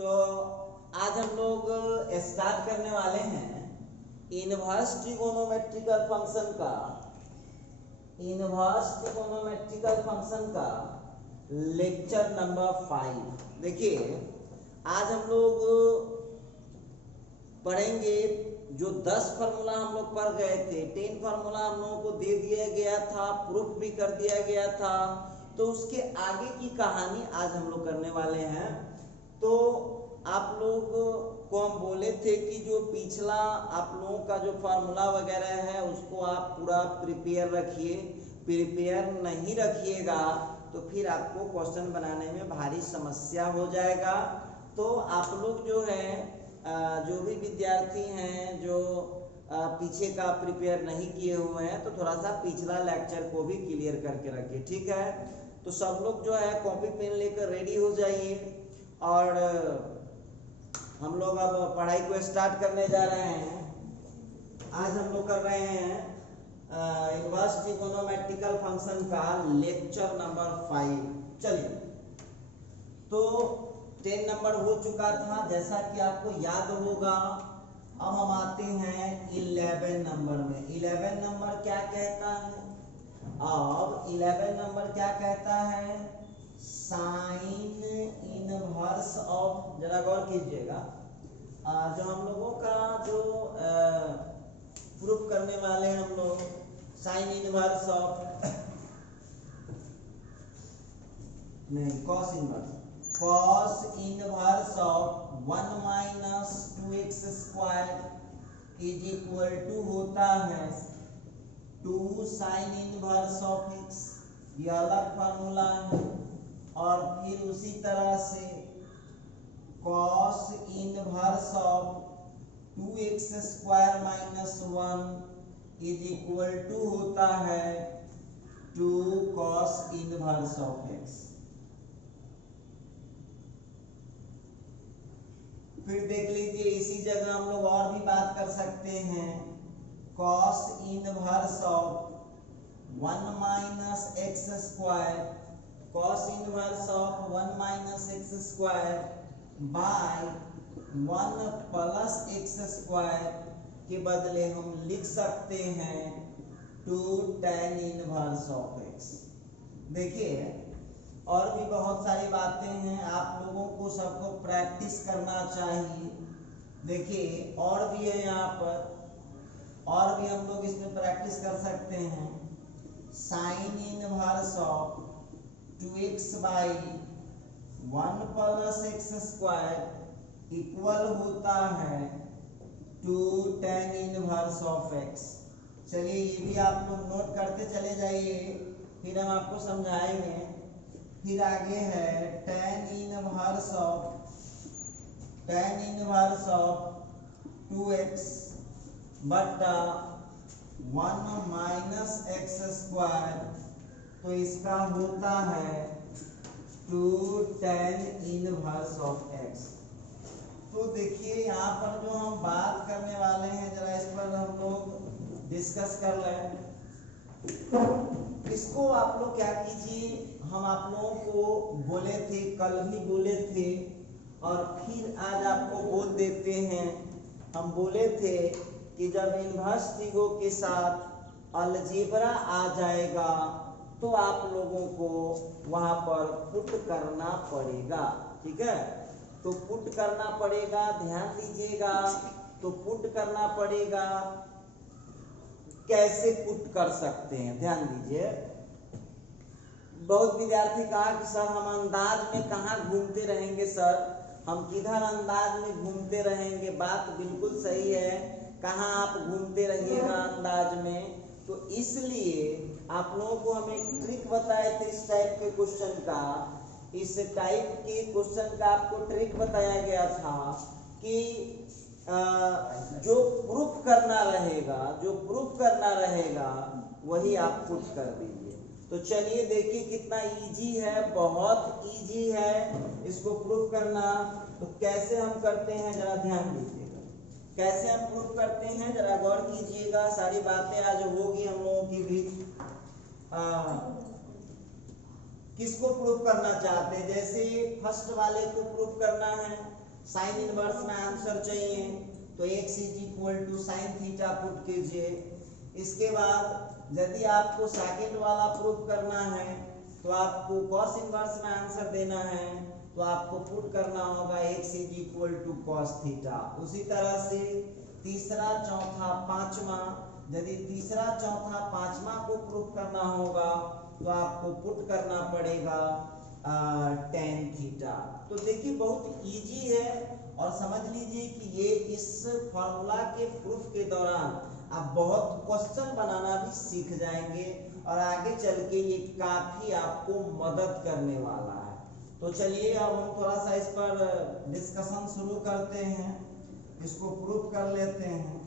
तो आज हम लोग स्टार्ट करने वाले हैं इनवर्स ट्रिगोनोमेट्रिकल फंक्शन का लेक्चर नंबर 5। देखिए आज हम लोग पढ़ेंगे जो 10 फार्मूला हम लोग पढ़ गए थे, 10 फार्मूला हम लोगों को दे दिया गया था, प्रूफ भी कर दिया गया था। तो उसके आगे की कहानी आज हम लोग करने वाले हैं। तो आप लोग को हम बोले थे कि जो पिछला आप लोगों का जो फार्मूला वगैरह है उसको आप पूरा प्रिपेयर रखिए। प्रिपेयर नहीं रखिएगा तो फिर आपको क्वेश्चन बनाने में भारी समस्या हो जाएगा। तो आप लोग जो है जो भी विद्यार्थी हैं जो पीछे का प्रिपेयर नहीं किए हुए हैं तो थोड़ा सा पिछला लेक्चर को भी क्लियर करके रखिए, ठीक है। तो सब लोग जो है कॉपी पेन लेकर रेडी हो जाइए और हम लोग अब पढ़ाई को स्टार्ट करने जा रहे हैं। आज हम लोग कर रहे हैं इनवर्स ट्रिगोनोमेट्रिकल फंक्शन का लेक्चर नंबर 5। चलिए, तो 10 नंबर हो चुका था जैसा कि आपको याद होगा। अब हम आते हैं 11 नंबर में। 11 नंबर क्या कहता है? अब 11 नंबर क्या कहता है? साइन इनवर्स ऑफ, जरा गौर कीजिएगा, जो हम लोगों का जो प्रूफ करने वाले हैं हम लोग साइन इनवर्स ऑफ नहीं cos inverse of 1 minus 2x square is equal to होता है 2 साइन इनवर्स ऑफ x। ये अलग फार्मूला है। और फिर उसी तरह से cos inverse of 2x square minus 1 is equal to होता है 2 कॉस इनवर्स ऑफ x। फिर देख लीजिए इसी जगह हम लोग और भी बात कर सकते हैं। Cos inverse of 1 minus x square, cos inverse of 1 minus x square by 1 plus x square के बदले हम लिख सकते हैं 2 tan इनवर्स ऑफ एक्स। देखिए और भी बहुत सारी बातें हैं, आप लोगों को सबको प्रैक्टिस करना चाहिए। देखिए और भी है यहाँ पर, और भी हम लोग इसमें प्रैक्टिस कर सकते हैं। Sign inverse of 2x by 1 plus x square equal होता है 2 tan इनवर्स ऑफ x। चलिए ये भी आप लोग नोट करते चले जाइए, फिर हम आपको समझाएंगे। फिर आगे है tan इनवर्स ऑफ 2x बटा 1 माइनस एक्स स्क्वायर, तो इसका होता है 2 tan इनवर्स ऑफ x। तो देखिए यहाँ पर जो हम बात करने वाले हैं जरा इस पर हम लोग डिस्कस कर लें। इसको आप लोग क्या कीजिए, हम आप लोगों को बोले थे, कल भी बोले थे और फिर आज आपको बोल देते हैं। हम बोले थे कि जब इनवर्स ट्रिगो के साथ अलजेब्रा आ जाएगा तो आप लोगों को वहां पर पुट करना पड़ेगा, ठीक है। तो पुट करना पड़ेगा, ध्यान दीजिएगा। तो पुट करना पड़ेगा, कैसे पुट कर सकते हैं ध्यान दीजिए। बहुत विद्यार्थी कहा कि सर हम अंदाज में कहाँ घूमते रहेंगे, सर हम किधर अंदाज में घूमते रहेंगे। बात बिल्कुल सही है, कहाँ आप घूमते रहिएगा अंदाज में। तो इसलिए आप लोगों को हम एक ट्रिक बताए थे इस टाइप के क्वेश्चन का। इस टाइप के क्वेश्चन का आपको ट्रिक बताया गया था कि जो प्रूफ करना रहेगा वही आप पुट कर दीजिए। तो चलिए देखिए कितना इजी है, बहुत इजी है इसको प्रूफ करना। तो कैसे हम करते हैं जरा ध्यान दीजिएगा, कैसे हम प्रूफ करते हैं जरा गौर कीजिएगा। सारी बातें आज होगी हम लोगों की भी। किसको प्रूफ करना चाहते हैं? जैसे फर्स्ट वाले को प्रूफ करना है साइन इनवर्स में आंसर चाहिए तो x is equal to sine theta put कीजिए। इसके बाद यदि आपको सेकंड वाला प्रूफ करना है तो आपको कॉस इनवर्स में आंसर देना है तो आपको पुट करना होगा x is equal to cos theta. उसी तरह से तीसरा चौथा पांचवा, यदि तीसरा चौथा पांचवा को प्रूफ करना होगा तो आपको पुट करना पड़ेगा टेन थीटा। तो देखिए बहुत इजी है और समझ लीजिए कि ये इस फॉर्मूला के प्रूफ के दौरान आप बहुत क्वेश्चन बनाना भी सीख जाएंगे और आगे चल के ये काफी आपको मदद करने वाला है। तो चलिए अब हम थोड़ा सा इस पर डिस्कशन शुरू करते हैं, इसको प्रूफ कर लेते हैं।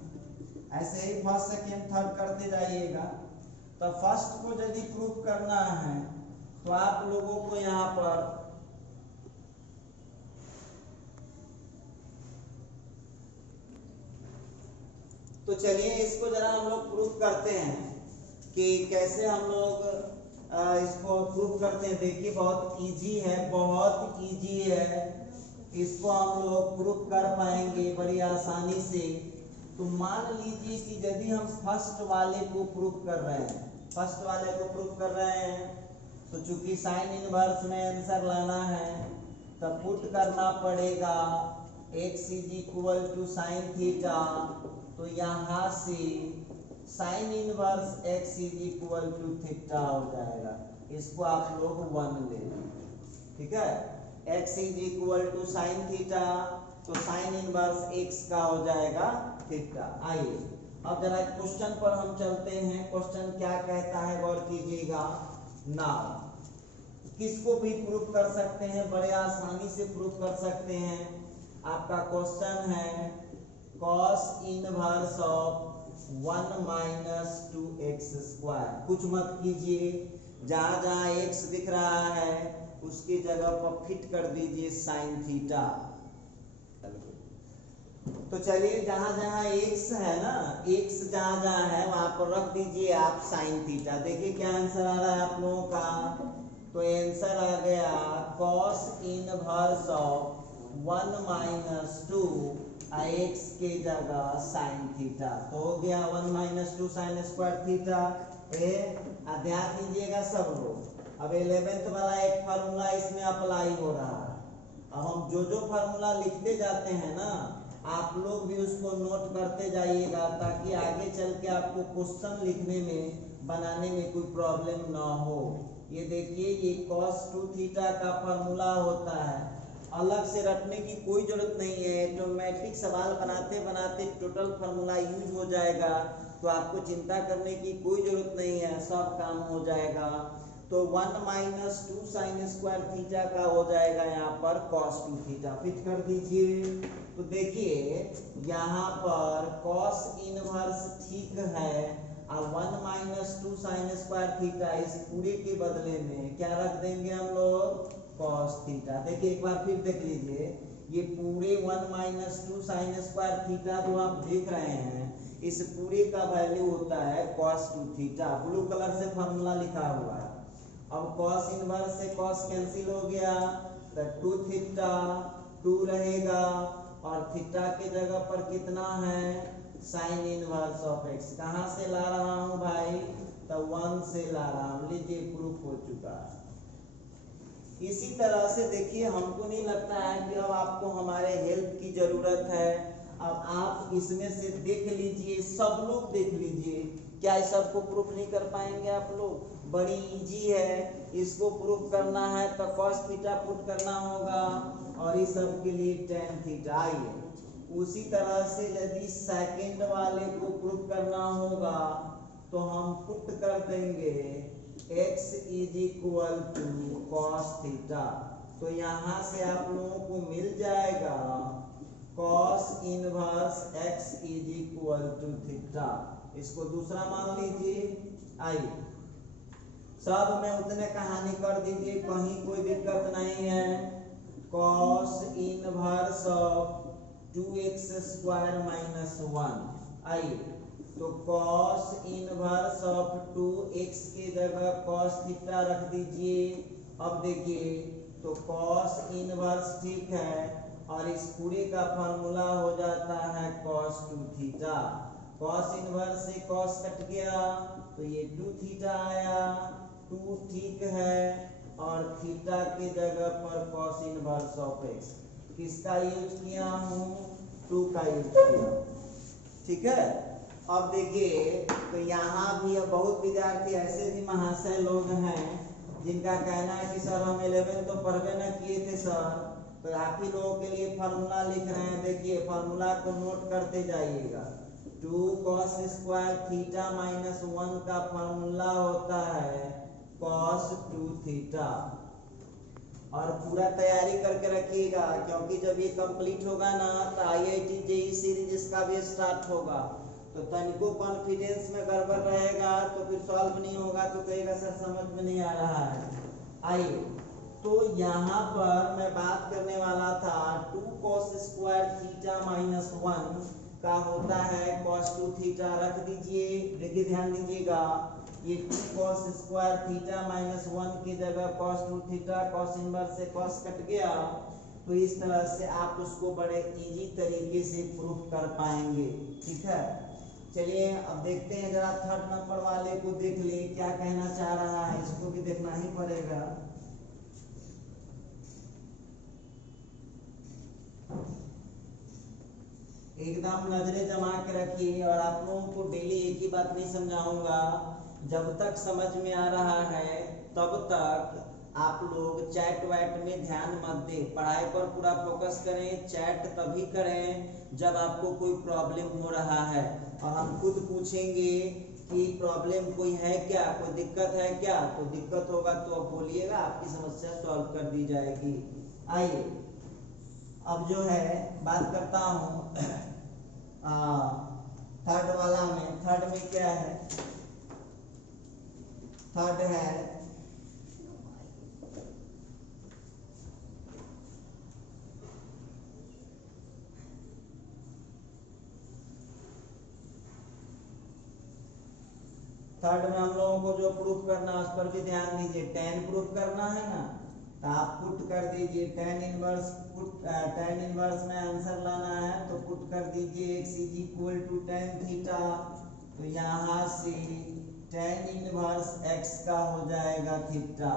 ऐसे ही फर्स्ट सेकेंड थर्ड करते जाइएगा। तो फर्स्ट को यदि प्रूफ करना है तो आप लोगों को यहाँ पर तो चलिए इसको जरा हम लोग प्रूफ करते हैं कि कैसे हम लोग इसको प्रूफ करते हैं। देखिए बहुत इजी है, बहुत इजी है, इसको हम लोग प्रूफ कर पाएंगे बड़ी आसानी से। तो मान लीजिए कि यदि हम फर्स्ट वाले को प्रूफ कर रहे हैं, फर्स्ट वाले को प्रूफ कर रहे हैं तो चूंकि साइन इनवर्स में आंसर लाना है तब पुट करना पड़ेगा x is equal to sine theta. तो यहाँ से sine inverse x is equal to theta हो जाएगा। इसको आप लोग 1 ले लें, ठीक है। x is equal to sine theta तो साइन इनवर्स x का हो जाएगा थीटा। आइए अब जरा क्वेश्चन पर हम चलते हैं। क्वेश्चन क्या कहता है गौर कीजिएगा। नाउ किसको भी प्रूफ कर सकते हैं, बड़े आसानी से प्रूफ कर सकते हैं। आपका क्वेश्चन है cos inverse of 1 minus 2x square. कुछ मत कीजिए, जहां जहां x दिख रहा है उसकी जगह पर फिट कर दीजिए साइन थीटा। तो चलिए जहां जहां x है ना, x जहां जहां है वहां पर रख दीजिए आप साइन थीटा। देखिए क्या आंसर आ रहा है आप लोगों का। तो आंसर आ गया cos inverse of 1 minus 2 x के जगह साइन थीटा। तो हो गया 1 माइनस 2 साइन स्क्वायर थीटा। ध्यान दीजिएगा सब लोग, अब 11th वाला एक फार्मूला इसमें अप्लाई हो रहा है। अब हम जो फार्मूला लिखते जाते हैं ना आप लोग भी उसको नोट करते जाइएगा ताकि आगे चल के आपको क्वेश्चन लिखने में बनाने में कोई प्रॉब्लम ना हो। ये देखिए ये cos 2 थीटा का फार्मूला होता है, अलग से रटने की कोई जरूरत नहीं है। ऑटोमेटिक सवाल बनाते बनाते टोटल फार्मूला यूज हो जाएगा, तो आपको चिंता करने की कोई जरूरत नहीं है, सब काम हो जाएगा। तो 1 माइनस 2 साइन स्क्वायर थीटा का हो जाएगा यहाँ पर cos 2 थीटा। फिट कर दीजिए। तो देखिए यहाँ पर cos इनवर्स ठीक है और 1 माइनस 2 साइन स्क्वायर थीटा इस पूरे के बदले में क्या रख देंगे हम लोग cos थीटा। देखिए एक बार फिर देख लीजिए, ये पूरे 1 माइनस 2 साइन स्क्वायर थीटा जो आप देख रहे हैं इस पूरे का वैल्यू होता है cos 2 थीटा। ब्लू कलर से फॉर्मूला लिखा हुआ है। अब cos इनवर्स से cos कैंसिल हो गया तो 2 थीटा 2 रहेगा और थीटा के जगह पर कितना है साइन इनवर्स ऑफ x। कहाँ से ला रहा हूँ भाई, तो 1 से ला रहा हूँ। लीजिए प्रूफ हो चुका है। इसी तरह से देखिए हमको नहीं लगता है कि अब आपको हमारे हेल्प की जरूरत है। अब आप इसमें से देख लीजिए, सब लोग देख लीजिए, क्या इस सबको प्रूफ नहीं कर पाएंगे आप लोग। बड़ी इजी है, इसको प्रूफ करना है तो cos थीटा पुट करना होगा और इस सब के लिए tan थीटा। आइए उसी तरह से यदि सेकंड वाले को प्रूफ करना होगा तो हम पुट कर देंगे x is equal to cos theta. तो यहाँ से आप लोगों को मिल जाएगा cos inverse x is equal to theta. इसको दूसरा मान लीजिए। आइए सब में उतने कहानी कर दीजिए, कहीं कोई दिक्कत नहीं है। cos inverse of 2x square minus 1। आइए तो cos इनवर्स ऑफ 2x के जगह cos थीटा रख दीजिए। अब देखिए तो cos इनवर्स ठीक है और इस पूरे का फॉर्मूला हो जाता है cos 2 थीटा। cos इनवर्स से cos कट गया तो ये 2 थीटा आया, 2 ठीक है, और थीटा के जगह पर cos इनवर्स ऑफ x किसका यूज किया हूँ, 2 का यूज किया। ठीक है, अब देखिए तो यहाँ भी अब बहुत विद्यार्थी ऐसे भी महाशय लोग हैं जिनका कहना है कि सर हम 11 तो पढ़वे ना किए थे सर, तो आप ही लोगों के लिए फार्मूला लिख रहे हैं। देखिए फार्मूला को नोट करते जाइएगा। 2 cos स्क्वायर थीटा माइनस 1 का फार्मूला होता है cos 2 थीटा। और पूरा तैयारी करके रखिएगा, क्योंकि जब ये कंप्लीट होगा ना तो IIT JEE सीरीज इसका भी स्टार्ट होगा, तो तनिको कॉन्फिडेंस में गड़बड़ रहेगा तो फिर सॉल्व नहीं होगा तो कहेगा सर समझ में नहीं आ रहा है। आइए तो यहाँ पर मैं बात करने वाला था 2 cos स्क्वायर थीटा माइनस 1 का होता है cos 2 थीटा। रख दीजिए, देखिए ध्यान दीजिएगा, ये 2 cos स्क्वायर थीटा माइनस 1 की जगह cos 2 थीटा, cos इनवर्स से cos कट गया, तो इस तरह से आप उसको बड़े इजी तरीके से प्रूफ कर पाएंगे। ठीक है, चलिए अब देखते हैं, जरा थर्ड नंबर वाले को देख ले क्या कहना चाह रहा है, इसको भी देखना ही पड़ेगा। एकदम नजरें जमा के रखिए, और आप लोगों को डेली एक ही बात नहीं समझाऊंगा, जब तक समझ में आ रहा है तब तक आप लोग चैट वैट में ध्यान मत दे, पढ़ाई पर पूरा फोकस करें। चैट तभी करें जब आपको कोई प्रॉब्लम हो रहा है, और हम खुद पूछेंगे कि प्रॉब्लम कोई है क्या, कोई दिक्कत है क्या, तो दिक्कत होगा तो आप बोलिएगा, आपकी समस्या सॉल्व कर दी जाएगी। आइए अब जो है बात करता हूँ थर्ड वाला में। थर्ड में क्या है, थर्ड है थर्ड में हम लोगों को जो प्रूफ करना है उस पर भी ध्यान दीजिए। tan प्रूफ करना है ना, तो आप पुट कर दीजिए tan इनवर्स। tan इनवर्स में आंसर लाना है तो पुट कर दीजिए x is equal to tan theta, तो यहाँ से tan इनवर्स x का हो जाएगा थीटा।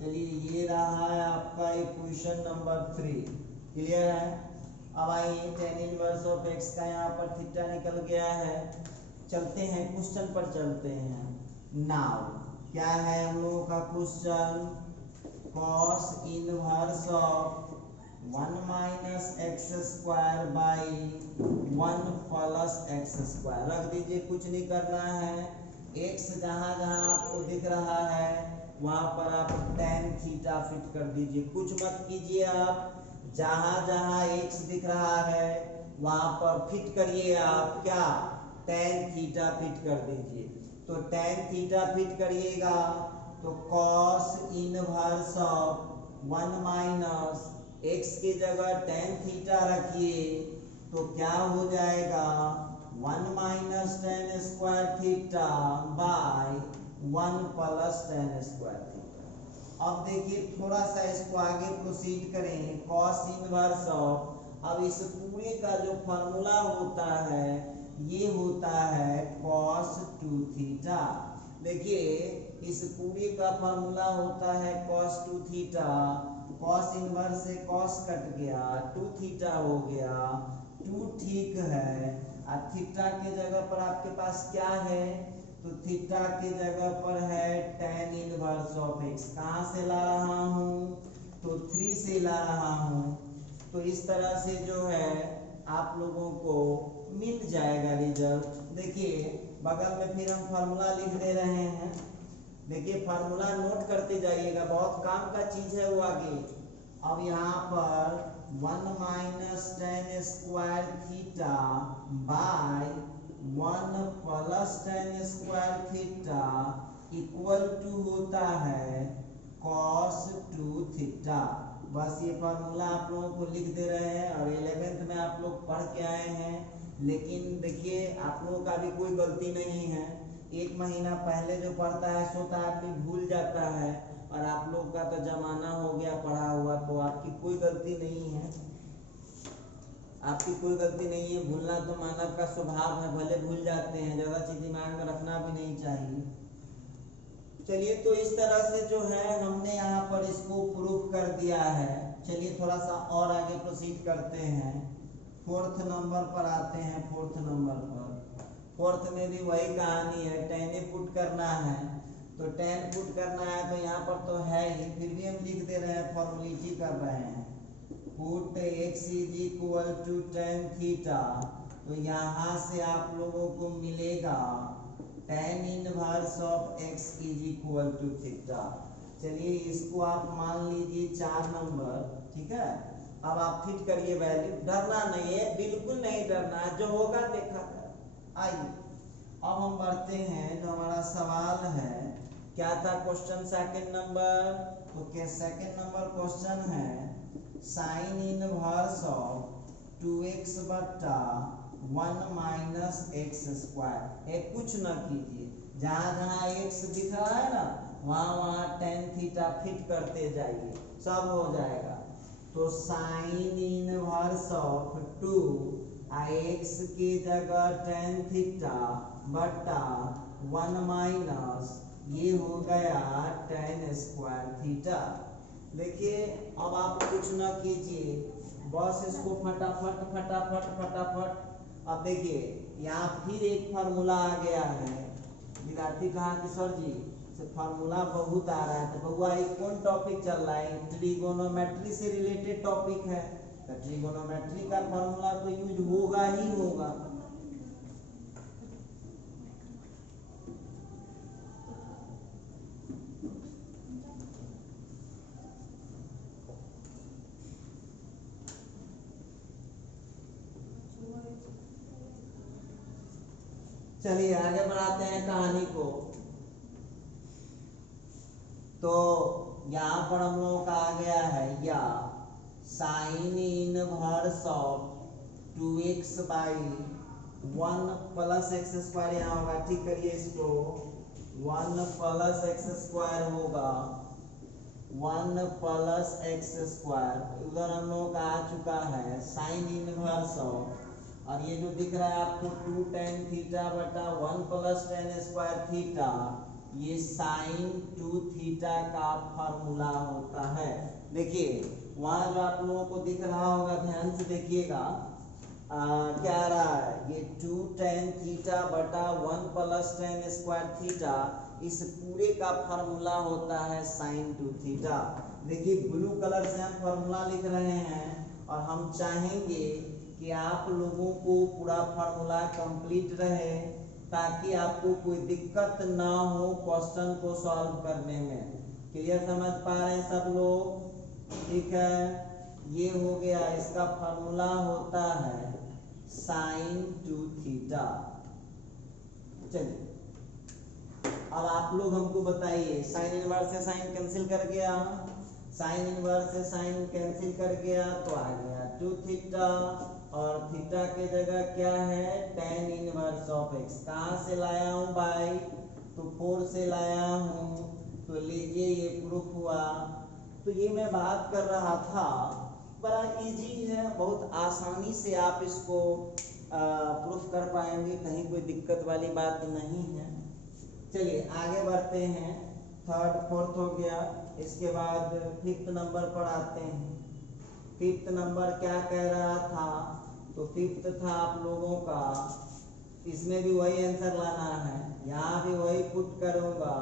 चलिए ये रहा है आपका इक्वेशन नंबर 3। क्लियर है। अब आइए tan इनवर्स ऑफ x का यहाँ पर थीटा निकल गया है। चलते हैं क्वेश्चन पर, चलते हैं। नाउ क्या है हम लोगों का question, cos inverse of 1 minus x square by 1 plus x square. रख दीजिए, कुछ नहीं करना है, x जहाँ जहाँ आपको दिख रहा है वहाँ पर आप tan थीटा फिट कर दीजिए। कुछ मत कीजिए, आप जहाँ जहाँ x दिख रहा है वहाँ पर फिट करिए आप क्या, tan थीटा फिट कर दीजिए। तो tan थीटा फिट करिएगा तो cos inverse of 1 minus x की जगह tan थीटा रखिए तो क्या हो जाएगा 1 minus tan square theta by 1 plus tan square theta. अब देखिए थोड़ा सा इसको आगे प्रोसीड करें। cos इनवर्स ऑफ, अब इस पूरे का जो फॉर्मूला होता है ये होता है cos 2 थीटा। देखिए इस पूरे का फॉर्मूला होता है cos 2 थीटा। cos इनवर्स से cos कट गया, 2 थीटा हो गया, 2 ठीक है। और थीटा के जगह पर आपके पास क्या है, तो थीटा के जगह पर है tan इनवर्स ऑफ x। कहाँ से ला रहा हूँ, तो 3 से ला रहा हूँ। तो इस तरह से जो है आप लोगों को मिल जाएगा रिजल्ट। देखिए बगल में फिर हम फार्मूला लिख दे रहे हैं। देखिए फार्मूला नोट करते जाइएगा, बहुत काम का चीज है वो आगे। अब यहाँ पर 1 minus tan square theta by 1 plus tan square theta equal to होता है cos 2 थीटा। बस ये फार्मूला आप लोगों को लिख दे रहे हैं, और 11th में आप लोग पढ़ के आए हैं। लेकिन देखिए आप लोगों का भी कोई गलती नहीं है, 1 महीना पहले जो पढ़ता है सो तो आदमी भूल जाता है, और आप लोग का तो जमाना हो गया पढ़ा हुआ, तो आपकी कोई गलती नहीं है। आपकी कोई गलती नहीं है, भूलना तो मानव का स्वभाव है, भले भूल जाते हैं, ज़्यादा चीज़ दिमाग में रखना भी नहीं चाहिए। चलिए, तो इस तरह से जो है हमने यहाँ पर इसको प्रूफ कर दिया है। चलिए थोड़ा सा और आगे प्रोसीड करते हैं, फोर्थ नंबर पर आते हैं। फोर्थ नंबर पर, फोर्थ में भी वही कहानी है, टेन पुट करना है। तो टेन पुट करना है तो यहाँ पर तो है ही, फिर भी हम लिख दे रहे हैं, फॉर्मुलिटी कर रहे हैं। Put x is equal to tan theta, तो यहाँ से आप लोगों को मिलेगा tan inverse of x is equal to theta. चलिए इसको आप मान लीजिए 4 नंबर, ठीक है। अब आप फिट करिए वैल्यू, डरना नहीं है, बिल्कुल नहीं डरना, जो होगा देखा जाएगा। आइए अब हम बढ़ते हैं, जो हमारा सवाल है क्या था, क्वेश्चन सेकंड नंबर। तो क्या सेकंड नंबर क्वेश्चन है साइन इनवर्स ऑफ 2x बटा 1 माइनस एक्स स्क्वायर। एक कुछ न कीजिए, जहाँ जहाँ x दिख रहा है ना, वहाँ वहाँ टेन थीटा फिट करते जाइए, सब हो जाएगा। तो साइन इनवर्स ऑफ 2x की जगह टेन थीटा बटा 1 माइनस, ये हो गया टेन स्क्वायर थीटा। देखिए अब आप कुछ न कीजिए, बस इसको फटाफट फटाफट फटाफट। अब देखिए यहाँ फिर एक फार्मूला आ गया है। विद्यार्थी कहा कि सर जी से फार्मूला बहुत आ रहा है, तो बउआ एक कौन टॉपिक चल रहा है, ट्रिगोनोमेट्री से रिलेटेड टॉपिक है, तो ट्रिगोनोमेट्री का फार्मूला तो यूज होगा ही होगा। चलिए आगे बढ़ाते हैं कहानी को। तो यहाँ पर हम लोगों का आ गया है या sign inverse of 2x by 1 plus x square यहाँ होगा, ठीक करिए इसको, 1 प्लस एक्स स्क्वायर होगा, 1 प्लस एक्स स्क्वायर। उधर हम लोगों का आ चुका है साइन इनवर्स ऑफ, और ये जो दिख रहा है आपको 2 टेन थीटा बटा 1 प्लस टेन स्क्वायर थीटा, ये साइन 2 थीटा का फॉर्मूला होता है। देखिए वहाँ जो आप लोगों को दिख रहा होगा, ध्यान से देखिएगा, क्या आ रहा है, ये 2 टेन थीटा बटा 1 प्लस टेन स्क्वायर थीटा, इस पूरे का फॉर्मूला होता है साइन 2 थीटा। देखिए ब्लू कलर से हम फॉर्मूला लिख रहे हैं, और हम चाहेंगे कि आप लोगों को पूरा फार्मूला कंप्लीट रहे, ताकि आपको कोई दिक्कत ना हो क्वेश्चन को सॉल्व करने में। क्लियर समझ पा रहे हैं सब लोग? ठीक है, ये हो गया, इसका फार्मूला होता है साइन 2 थीटा। चलिए अब आप लोग हमको बताइए, साइन इनवर्स से साइन कैंसिल कर गया, साइन इनवर्स से साइन कैंसिल कर गया, तो आ गया 2 थीटा, और थीटा के जगह क्या है, टेन इनवर्स ऑफ एक्स। कहाँ से लाया हूँ भाई, तो 4 से लाया हूँ, तो लीजिए ये प्रूफ हुआ। तो ये मैं बात कर रहा था, बड़ा इजी है, बहुत आसानी से आप इसको प्रूफ कर पाएंगे, कहीं कोई दिक्कत वाली बात नहीं है। चलिए आगे बढ़ते हैं, थर्ड फोर्थ हो गया, इसके बाद फिफ्थ नंबर पर आते हैं। फिफ्थ नंबर क्या कह रहा था, तो फिफ्थ था आप लोगों का, इसमें भी वही आंसर लाना है, यहाँ भी वही पुट करूँगा,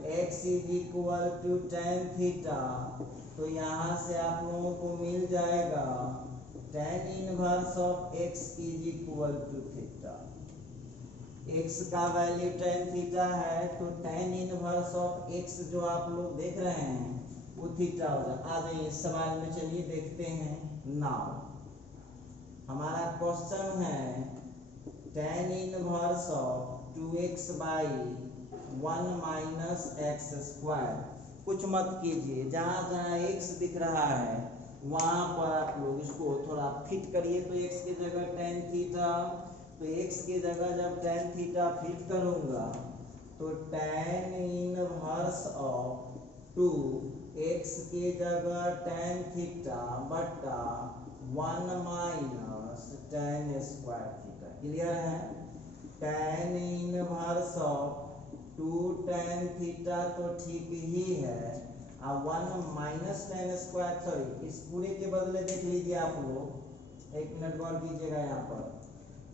x is equal to tan theta, तो यहाँ से आप लोगों को मिल जाएगा tan inverse of x is equal to theta. x का वैल्यू टेन थीटा है, तो टेन इनवर्स ऑफ x जो आप लोग देख रहे हैं वो थीटा हो जाए। आ जाइए सवाल में, चलिए देखते हैं। नाउ हमारा क्वेश्चन है ten inverse of 2x by 1 minus x square. कुछ मत कीजिए, जहाँ जहाँ x दिख रहा है वहाँ पर आप लोग इसको थोड़ा फिट करिए। तो x की जगह टेन थीटा, तो x की जगह जब टेन थीटा फिट करूँगा तो टेन इनवर्स ऑफ 2 x की जगह टेन थीटा बटा 1 minus tan square theta. Clear है? tan inverse of 2 tan theta तो ठीक ही है, और 1 माइनस tan स्क्वायर, सॉरी इस पूरे के बदले देख लीजिए आप लोग, एक मिनट गौर कीजिएगा यहाँ पर,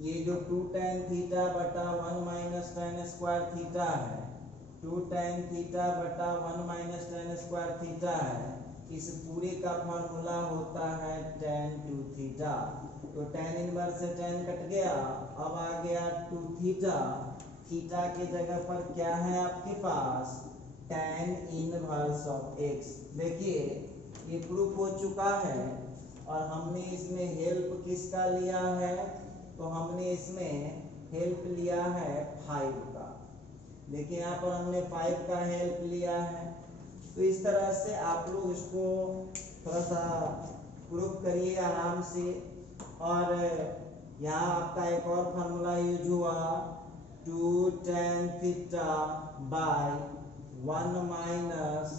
ये जो 2 tan थीटा बटा 1 माइनस tan स्क्वायर थीटा है, 2 tan थीटा बटा 1 माइनस tan स्क्वायर थीटा है, इस पूरे का फॉर्मूला होता है tan 2 थीटा। तो tan इनवर्स से tan कट गया, अब आ गया 2 थीटा, थीटा के जगह पर क्या है आपके पास, tan इनवर्स ऑफ x। देखिए ये प्रूफ हो चुका है, और हमने इसमें हेल्प किसका लिया है, तो हमने इसमें हेल्प लिया है 5 का। देखिए यहाँ पर हमने 5 का हेल्प लिया है। तो इस तरह से आप लोग इसको थोड़ा सा प्रूफ करिए आराम से। और यहाँ आपका एक और फार्मूला यूज हुआ, 2 tan theta by 1 minus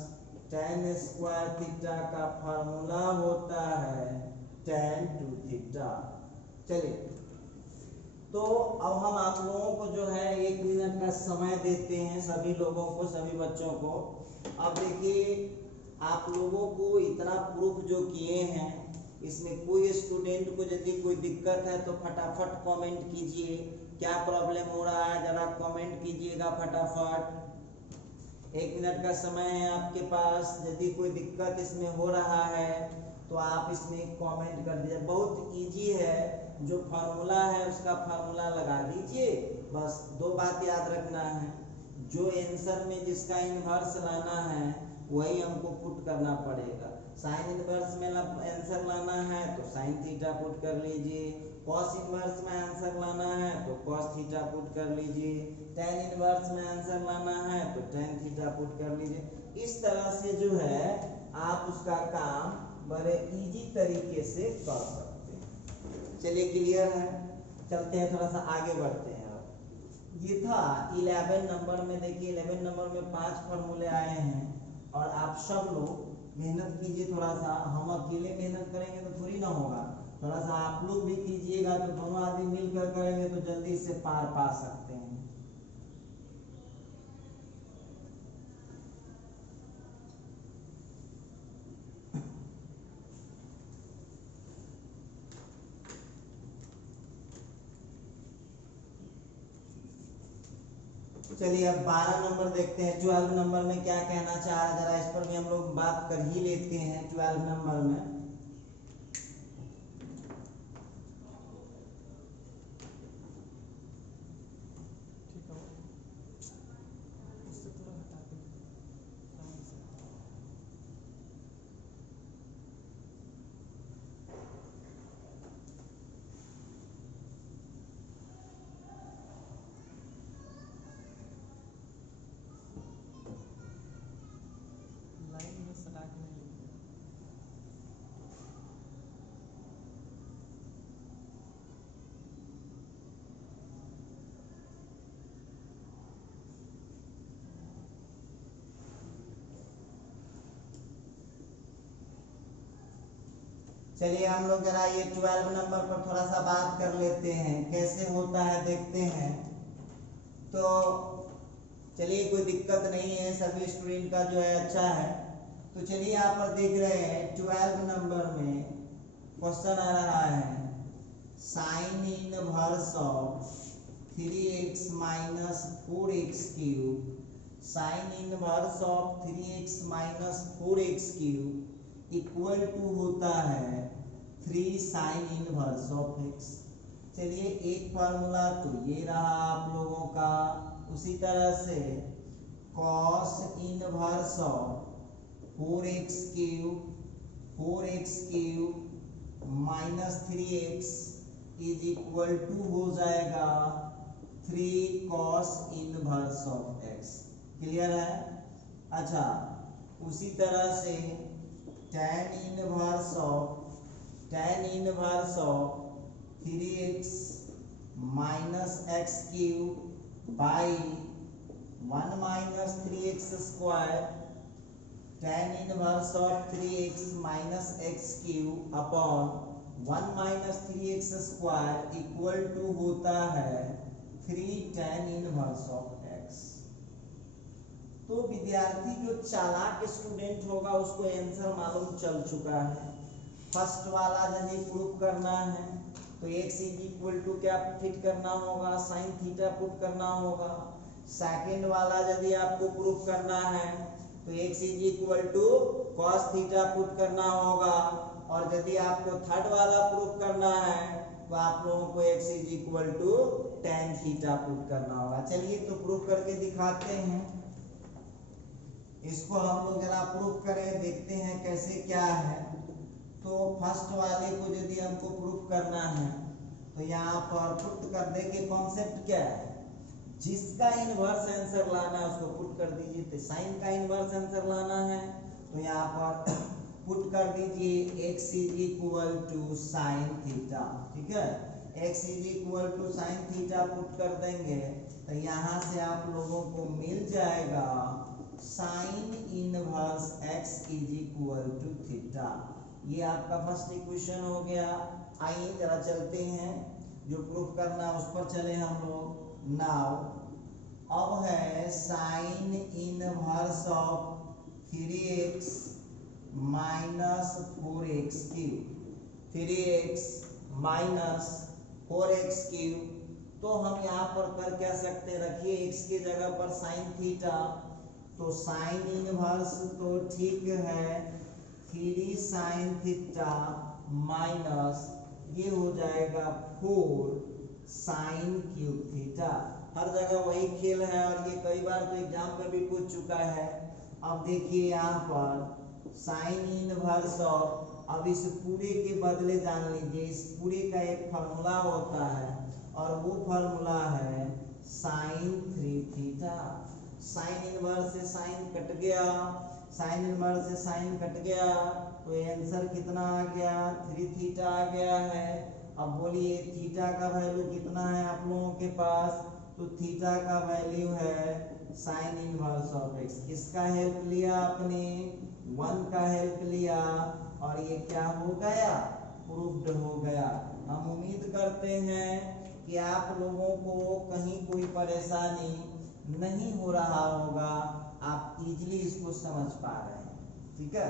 tan square theta का फार्मूला होता है tan 2 थीटा। चलिए, तो अब हम आप लोगों को जो है 1 मिनट का समय देते हैं, सभी लोगों को, सभी बच्चों को। अब देखिए आप लोगों को इतना प्रूफ जो किए हैं, इसमें कोई स्टूडेंट को यदि कोई दिक्कत है तो फटाफट कमेंट कीजिए, क्या प्रॉब्लम हो रहा है जरा कमेंट कीजिएगा फटाफट। 1 मिनट का समय है आपके पास, यदि कोई दिक्कत इसमें हो रहा है तो आप इसमें कमेंट कर दीजिए। बहुत इजी है, जो फार्मूला है उसका फार्मूला लगा दीजिए, बस 2 बात याद रखना है, जो आंसर में जिसका इन्वर्स लाना है वही हमको पुट करना पड़ेगा। साइन इन्वर्स में आंसर लाना है तो साइन थीटा पुट कर लीजिए, कॉस इन्वर्स में आंसर लाना है तो कॉस थीटा पुट कर लीजिए, tan इन्वर्स में आंसर लाना है तो tan थीटा पुट कर लीजिए। इस तरह से जो है आप उसका काम बड़े इजी तरीके से कर सकते हैं। चलिए क्लियर है, चलते हैं थोड़ा सा आगे बढ़ते हैं। अब ये था 11 नंबर में। देखिए 11 नंबर में 5 फार्मूले आए हैं, और आप सब लोग मेहनत कीजिए थोड़ा सा। हम अकेले मेहनत करेंगे तो थोड़ी ना होगा, थोड़ा सा आप लोग भी कीजिएगा, तो दोनों आदमी मिलकर करेंगे तो जल्दी से पार पा सकते हैं। चलिए अब 12 नंबर देखते हैं। 12 नंबर में क्या कहना चाह रहा है, जरा इस पर भी हम लोग बात कर ही लेते हैं। 12 नंबर में चलिए हम लोग जरा ये 12 नंबर पर थोड़ा सा बात कर लेते हैं, कैसे होता है देखते हैं। तो चलिए कोई दिक्कत नहीं है, सभी स्टूडेंट का जो है अच्छा है। तो चलिए यहाँ पर देख रहे हैं 12 नंबर में क्वेश्चन आ रहा है, sine inverse of 3x minus 4x cube, sine inverse of 3x minus 4x cube equal to होता है 3 साइन इनवर्स ऑफ x। चलिए एक फार्मूला तो ये रहा आप लोगों का, उसी तरह से cos inverse of 4x cube minus 3x is equal to हो जाएगा 3 cos inverse of x। Clear है? अच्छा, उसी तरह से tan inverse of 3x minus x cube by 1 minus 3x square, tan inverse of 3x minus x cube upon 1 minus 3x square equal to होता है 3 tan inverse of x। तो विद्यार्थी जो चालाक स्टूडेंट होगा उसको आंसर मालूम चल चुका है। फर्स्ट वाला यदि प्रूफ करना है तो x इज इक्वल टू क्या फिट करना होगा, साइन थीटा पुट करना होगा। सेकंड वाला यदि आपको प्रूफ करना है तो x is equal to cos theta put करना होगा। और यदि आपको थर्ड वाला प्रूफ करना है तो आप लोगों को x is equal to tan theta put करना होगा। चलिए तो प्रूफ करके दिखाते हैं। इसको हम लोग जरा प्रूफ करें, देखते हैं कैसे क्या है। तो फर्स्ट वाले को यदि हमको प्रूफ करना है तो यहाँ पर पुट करने के कॉन्सेप्ट क्या है, जिसका इनवर्स आंसर लाना है उसको पुट कर दीजिए। तो साइन का इनवर्स आंसर लाना है तो यहाँ पर पुट कर दीजिए x is equal to sine theta. ठीक है, x is equal to sine theta put कर देंगे तो यहाँ से आप लोगों को मिल जाएगा sine inverse x is equal to theta. ये आपका फर्स्ट इक्वेशन हो गया। आइए जरा चलते हैं, जो प्रूफ करना उस पर चले हम लोग। नाउ अब है sine inverse of 3x minus 4x cube, 3x minus 4x cube. तो हम यहाँ पर कर क्या सकते हैं, रखिए x की जगह पर साइन थीटा। तो साइन इनवर्स तो ठीक है 3 साइन थीटा माइनस ये हो जाएगा 4 साइन क्यूब थीटा। हर जगह वही खेल है और ये कई बार तो एग्जाम में भी पूछ चुका है। अब देखिए यहाँ पर साइन इनवर्स ऑफ, अब इस पूरे के बदले जान लीजिए इस पूरे का एक फार्मूला होता है और वो फार्मूला है साइन 3 थीटा। साइन इनवर्स से साइन कट गया, साइन इनवर्स से साइन कट गया तो आंसर कितना आ गया, 3 थीटा आ गया है। अब बोलिए थीटा का वैल्यू कितना है आप लोगों के पास, तो थीटा का वैल्यू है साइन इनवर्स ऑफ x। किसका हेल्प लिया आपने, 1 का हेल्प लिया और ये क्या हो गया, प्रूफ्ड हो गया। हम उम्मीद करते हैं कि आप लोगों को कहीं कोई परेशानी नहीं हो रहा होगा, आप इजीली इसको समझ पा रहे हैं। ठीक है,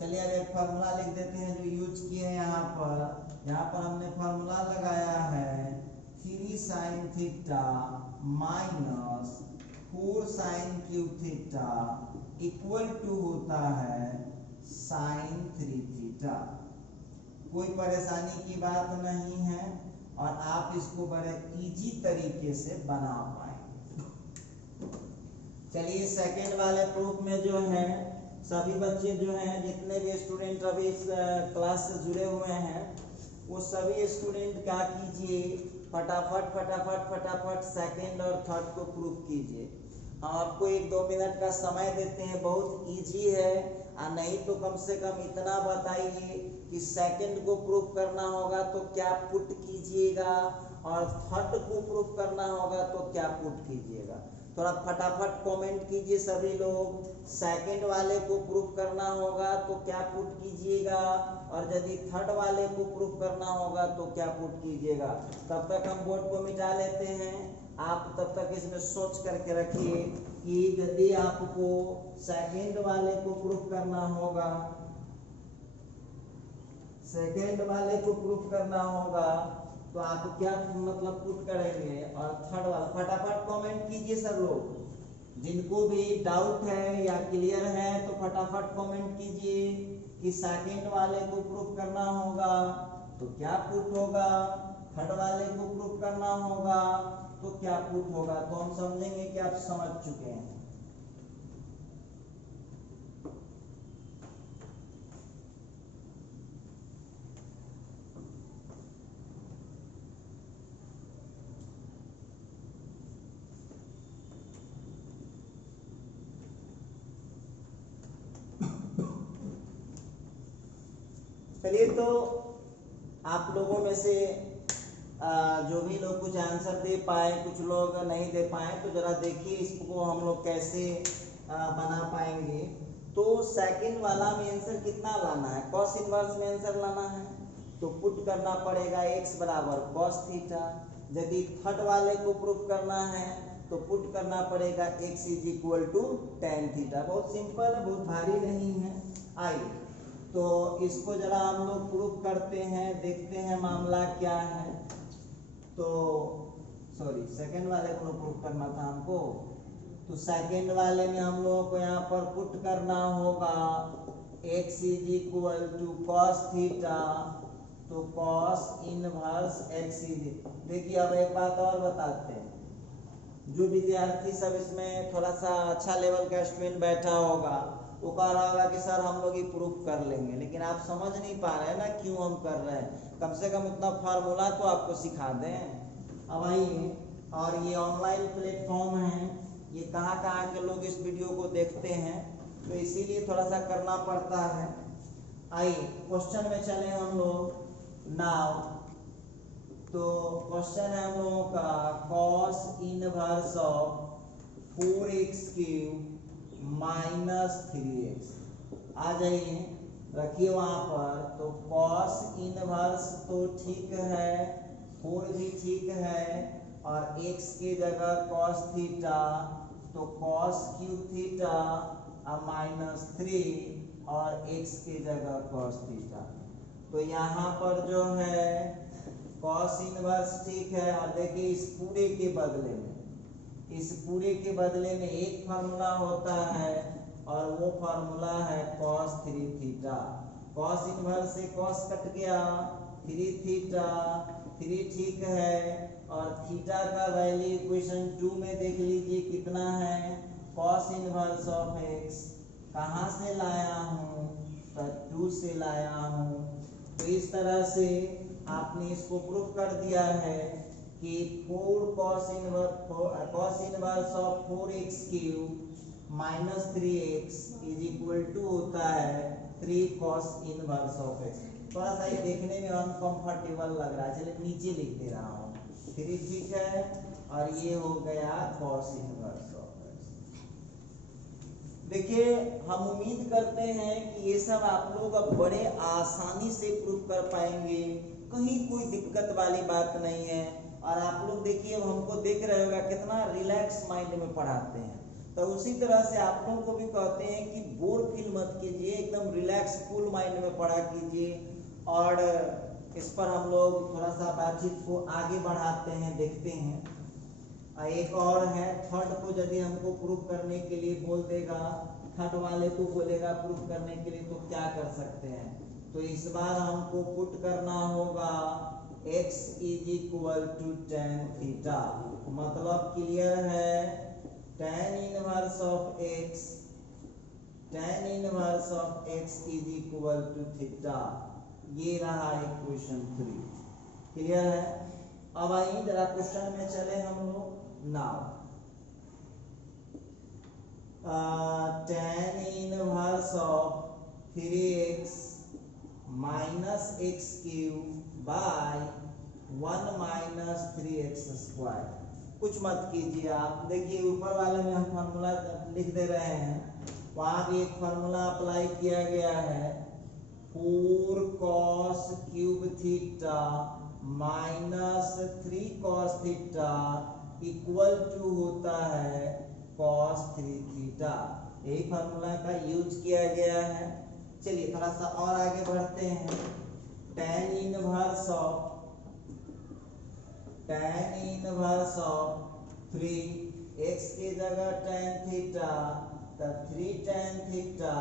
चलिए अब एक फार्मूला लिख देते हैं जो यूज किए हैं यहाँ पर हमने फार्मूला लगाया है 3 sine theta minus 4 sine cube theta equal to होता है साइन 3 थीटा। कोई परेशानी की बात नहीं है और आप इसको बड़े इजी तरीके से बना पाएंगे। चलिए सेकेंड वाले प्रूफ में जो है सभी बच्चे जो हैं, जितने भी स्टूडेंट अभी इस क्लास से जुड़े हुए हैं वो सभी स्टूडेंट क्या कीजिए, फटाफट फटाफट फटाफट सेकेंड और थर्ड को प्रूफ कीजिए। हम आपको 1-2 मिनट का समय देते हैं, बहुत इजी है। नहीं तो कम से कम इतना बताइए कि सेकंड को प्रूफ करना होगा तो क्या पुट कीजिएगा और थर्ड को प्रूफ करना होगा तो क्या पुट कीजिएगा। थोड़ा फटाफट कमेंट कीजिए सभी लोग। सेकंड वाले को प्रूफ करना होगा तो क्या पुट कीजिएगा और यदि थर्ड वाले को प्रूफ करना होगा तो क्या पुट कीजिएगा। तब तक हम बोर्ड को मिटा लेते हैं, आप तब तक इसमें सोच करके रखिए कि यदि आपको सेकंड वाले को प्रूफ करना होगा, सेकंड वाले को प्रूफ करना होगा तो आप क्या मतलब पुट करेंगे और थर्ड वाला। फटाफट कमेंट कीजिए सब लोग, जिनको भी डाउट है या क्लियर है तो फटाफट कमेंट कीजिए कि सेकंड वाले को प्रूफ करना होगा तो क्या पुट होगा, थर्ड वाले को प्रूफ करना होगा तो क्या पुट होगा। तो हम समझेंगे कि आप समझ चुके हैं। चलिए तो आप लोगों में से जो भी लोग कुछ आंसर दे पाए, कुछ लोग नहीं दे पाए, तो जरा देखिए इसको हम लोग कैसे बना पाएंगे। तो सेकंड वाला में आंसर कितना लाना है, कॉस इनवर्स में आंसर लाना है तो पुट करना पड़ेगा x बराबर cos थीटा। यदि थर्ड वाले को प्रूफ करना है तो पुट करना पड़ेगा x is equal to tan theta. बहुत सिंपल है, बहुत भारी नहीं है। आइए तो इसको जरा हम लोग प्रूफ करते हैं, देखते हैं मामला क्या है। तो सॉरी, सेकंड वाले को प्रूफ करना था हमको, तो सेकंड वाले में हम लोगों को यहाँ पर पुट करना होगा x is equal to cos theta, तो कॉस इनवर्स x इज। देखिए अब एक बात और बताते हैं, जो विद्यार्थी सब इसमें थोड़ा सा अच्छा लेवल का स्टूडेंट बैठा होगा वो कह रहा होगा कि सर हम लोग ये प्रूफ कर लेंगे, लेकिन आप समझ नहीं पा रहे हैं ना क्यों हम कर रहे हैं। कम से कम उतना फार्मूला तो आपको सिखा दें। अब आइए, और ये ऑनलाइन प्लेटफॉर्म है, ये कहाँ कहाँ के लोग इस वीडियो को देखते हैं, तो इसीलिए थोड़ा सा करना पड़ता है। आइए क्वेश्चन में चले हम लोग नाउ। तो क्वेश्चन है हम लोगों का cos inverse of 4x cube minus 3x। आ जाइए, रखिए वहां पर। तो cos इनवर्स तो ठीक है, 4 भी ठीक है, और x के जगह cos थीटा, तो cos क्यूब थीटा माइनस 3 और x के जगह cos थीटा। तो यहाँ पर जो है cos इनवर्स ठीक है, और देखिए इस पूरे के बदले में, इस पूरे के बदले में एक फार्मूला होता है और वो फार्मूला है cos 3 थीटा। cos इनवर्स से cos कट गया, 3 थीटा, 3 ठीक है, और थीटा का वैल्यू इक्वेशन 2 में देख लीजिए कितना है, cos इनवर्स ऑफ x। कहाँ से लाया हूँ, तो 2 से लाया हूँ। तो इस तरह से आपने इसको प्रूफ कर दिया है कि 4 cos inverse of 4x cube minus 3x is equal to होता है 3 cos इनवर्स ऑफ x। थोड़ा सा ये देखने में अनकंफर्टेबल लग रहा है, चलिए नीचे लिख दे रहा हूँ। 3 ठीक है, और ये हो गया cos इनवर्स ऑफ x। देखिए हम उम्मीद करते हैं कि ये सब आप लोग अब बड़े आसानी से प्रूफ कर पाएंगे, कहीं कोई दिक्कत वाली बात नहीं है। और आप लोग देखिए, अब हमको देख रहे होगा कितना रिलैक्स माइंड में पढ़ाते हैं, तो उसी तरह से आप लोगों को भी कहते हैं कि बोर फील मत कीजिए, एकदम रिलैक्स कूल माइंड में पढ़ा कीजिए। और इस पर हम लोग थोड़ा सा बातचीत को आगे बढ़ाते हैं, देखते हैं। एक और है, थर्ड को यदि हमको प्रूफ करने के लिए बोल देगा, थर्ड वाले को बोलेगा प्रूफ करने के लिए, तो क्या कर सकते हैं। तो इस बार हमको पुट करना होगा x is equal to tan theta. मतलब क्लियर है, tan inverse of x, tan inverse of x is equal to theta. ये रहा इक्वेशन 3। क्लियर है। अब आइए जरा क्वेश्चन में चले हम लोग। Now tan inverse of 3x minus x cube by 1 minus 3x square. कुछ मत कीजिए आप, देखिए ऊपर वाले में हम फार्मूला लिख दे रहे हैं, वहां भी एक फार्मूला अप्लाई किया गया है, 4 cos cube theta minus 3 cos theta equal to होता है cos 3 थीटा। यही फार्मूला का यूज किया गया है। चलिए थोड़ा सा और आगे बढ़ते हैं। tan इनवर्स ऑफ 3 x के जगह tan थीटा, तब 3 tan theta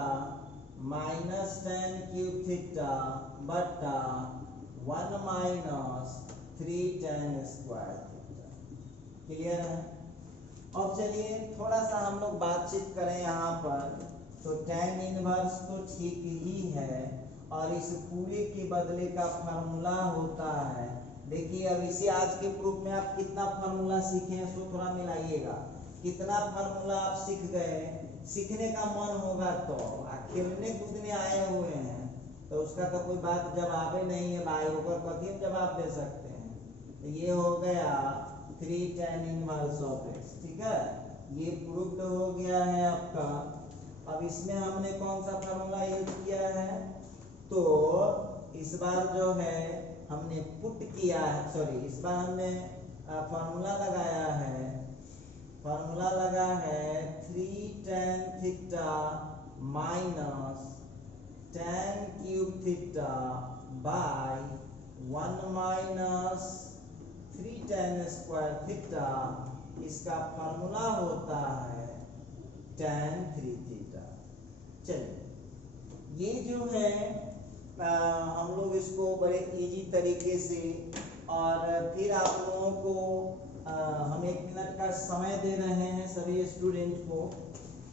minus tan cube theta बटा 1 minus 3 tan square theta. Clear है। अब चलिए थोड़ा सा हम लोग बातचीत करें यहाँ पर। तो tan इनवर्स तो ठीक ही है, और इस पूरे के बदले का फार्मूला होता है, देखिए अब इसे आज के प्रूफ में आप कितना फार्मूला सीखे हैं, सो थोड़ा मिलाइएगा। कितना फार्मूला आप सीख गए, सीखने का मन होगा तो खेलने कूदने आए हुए हैं तो उसका तो कोई बात जवाब नहीं है भाई, होकर कथी हम जवाब दे सकते हैं। तो ये हो गया 3 tan इनवर्स ऑफ x। ठीक है, ये प्रूफ्ड हो गया है आपका। अब इसमें हमने कौन सा फार्मूला यूज किया है, तो इस बार जो है हमने पुट किया है, सॉरी इस बार हमने फॉर्मूला लगाया है, फॉर्मूला लगा है 3 tan theta minus tan cube theta by 1 minus 3 tan square theta. इसका फॉर्मूला होता है tan 3 थीटा। चलिए ये जो है हम लोग इसको बड़े इजी तरीके से, और फिर आप लोगों को हम 1 मिनट का समय दे रहे हैं सभी स्टूडेंट को,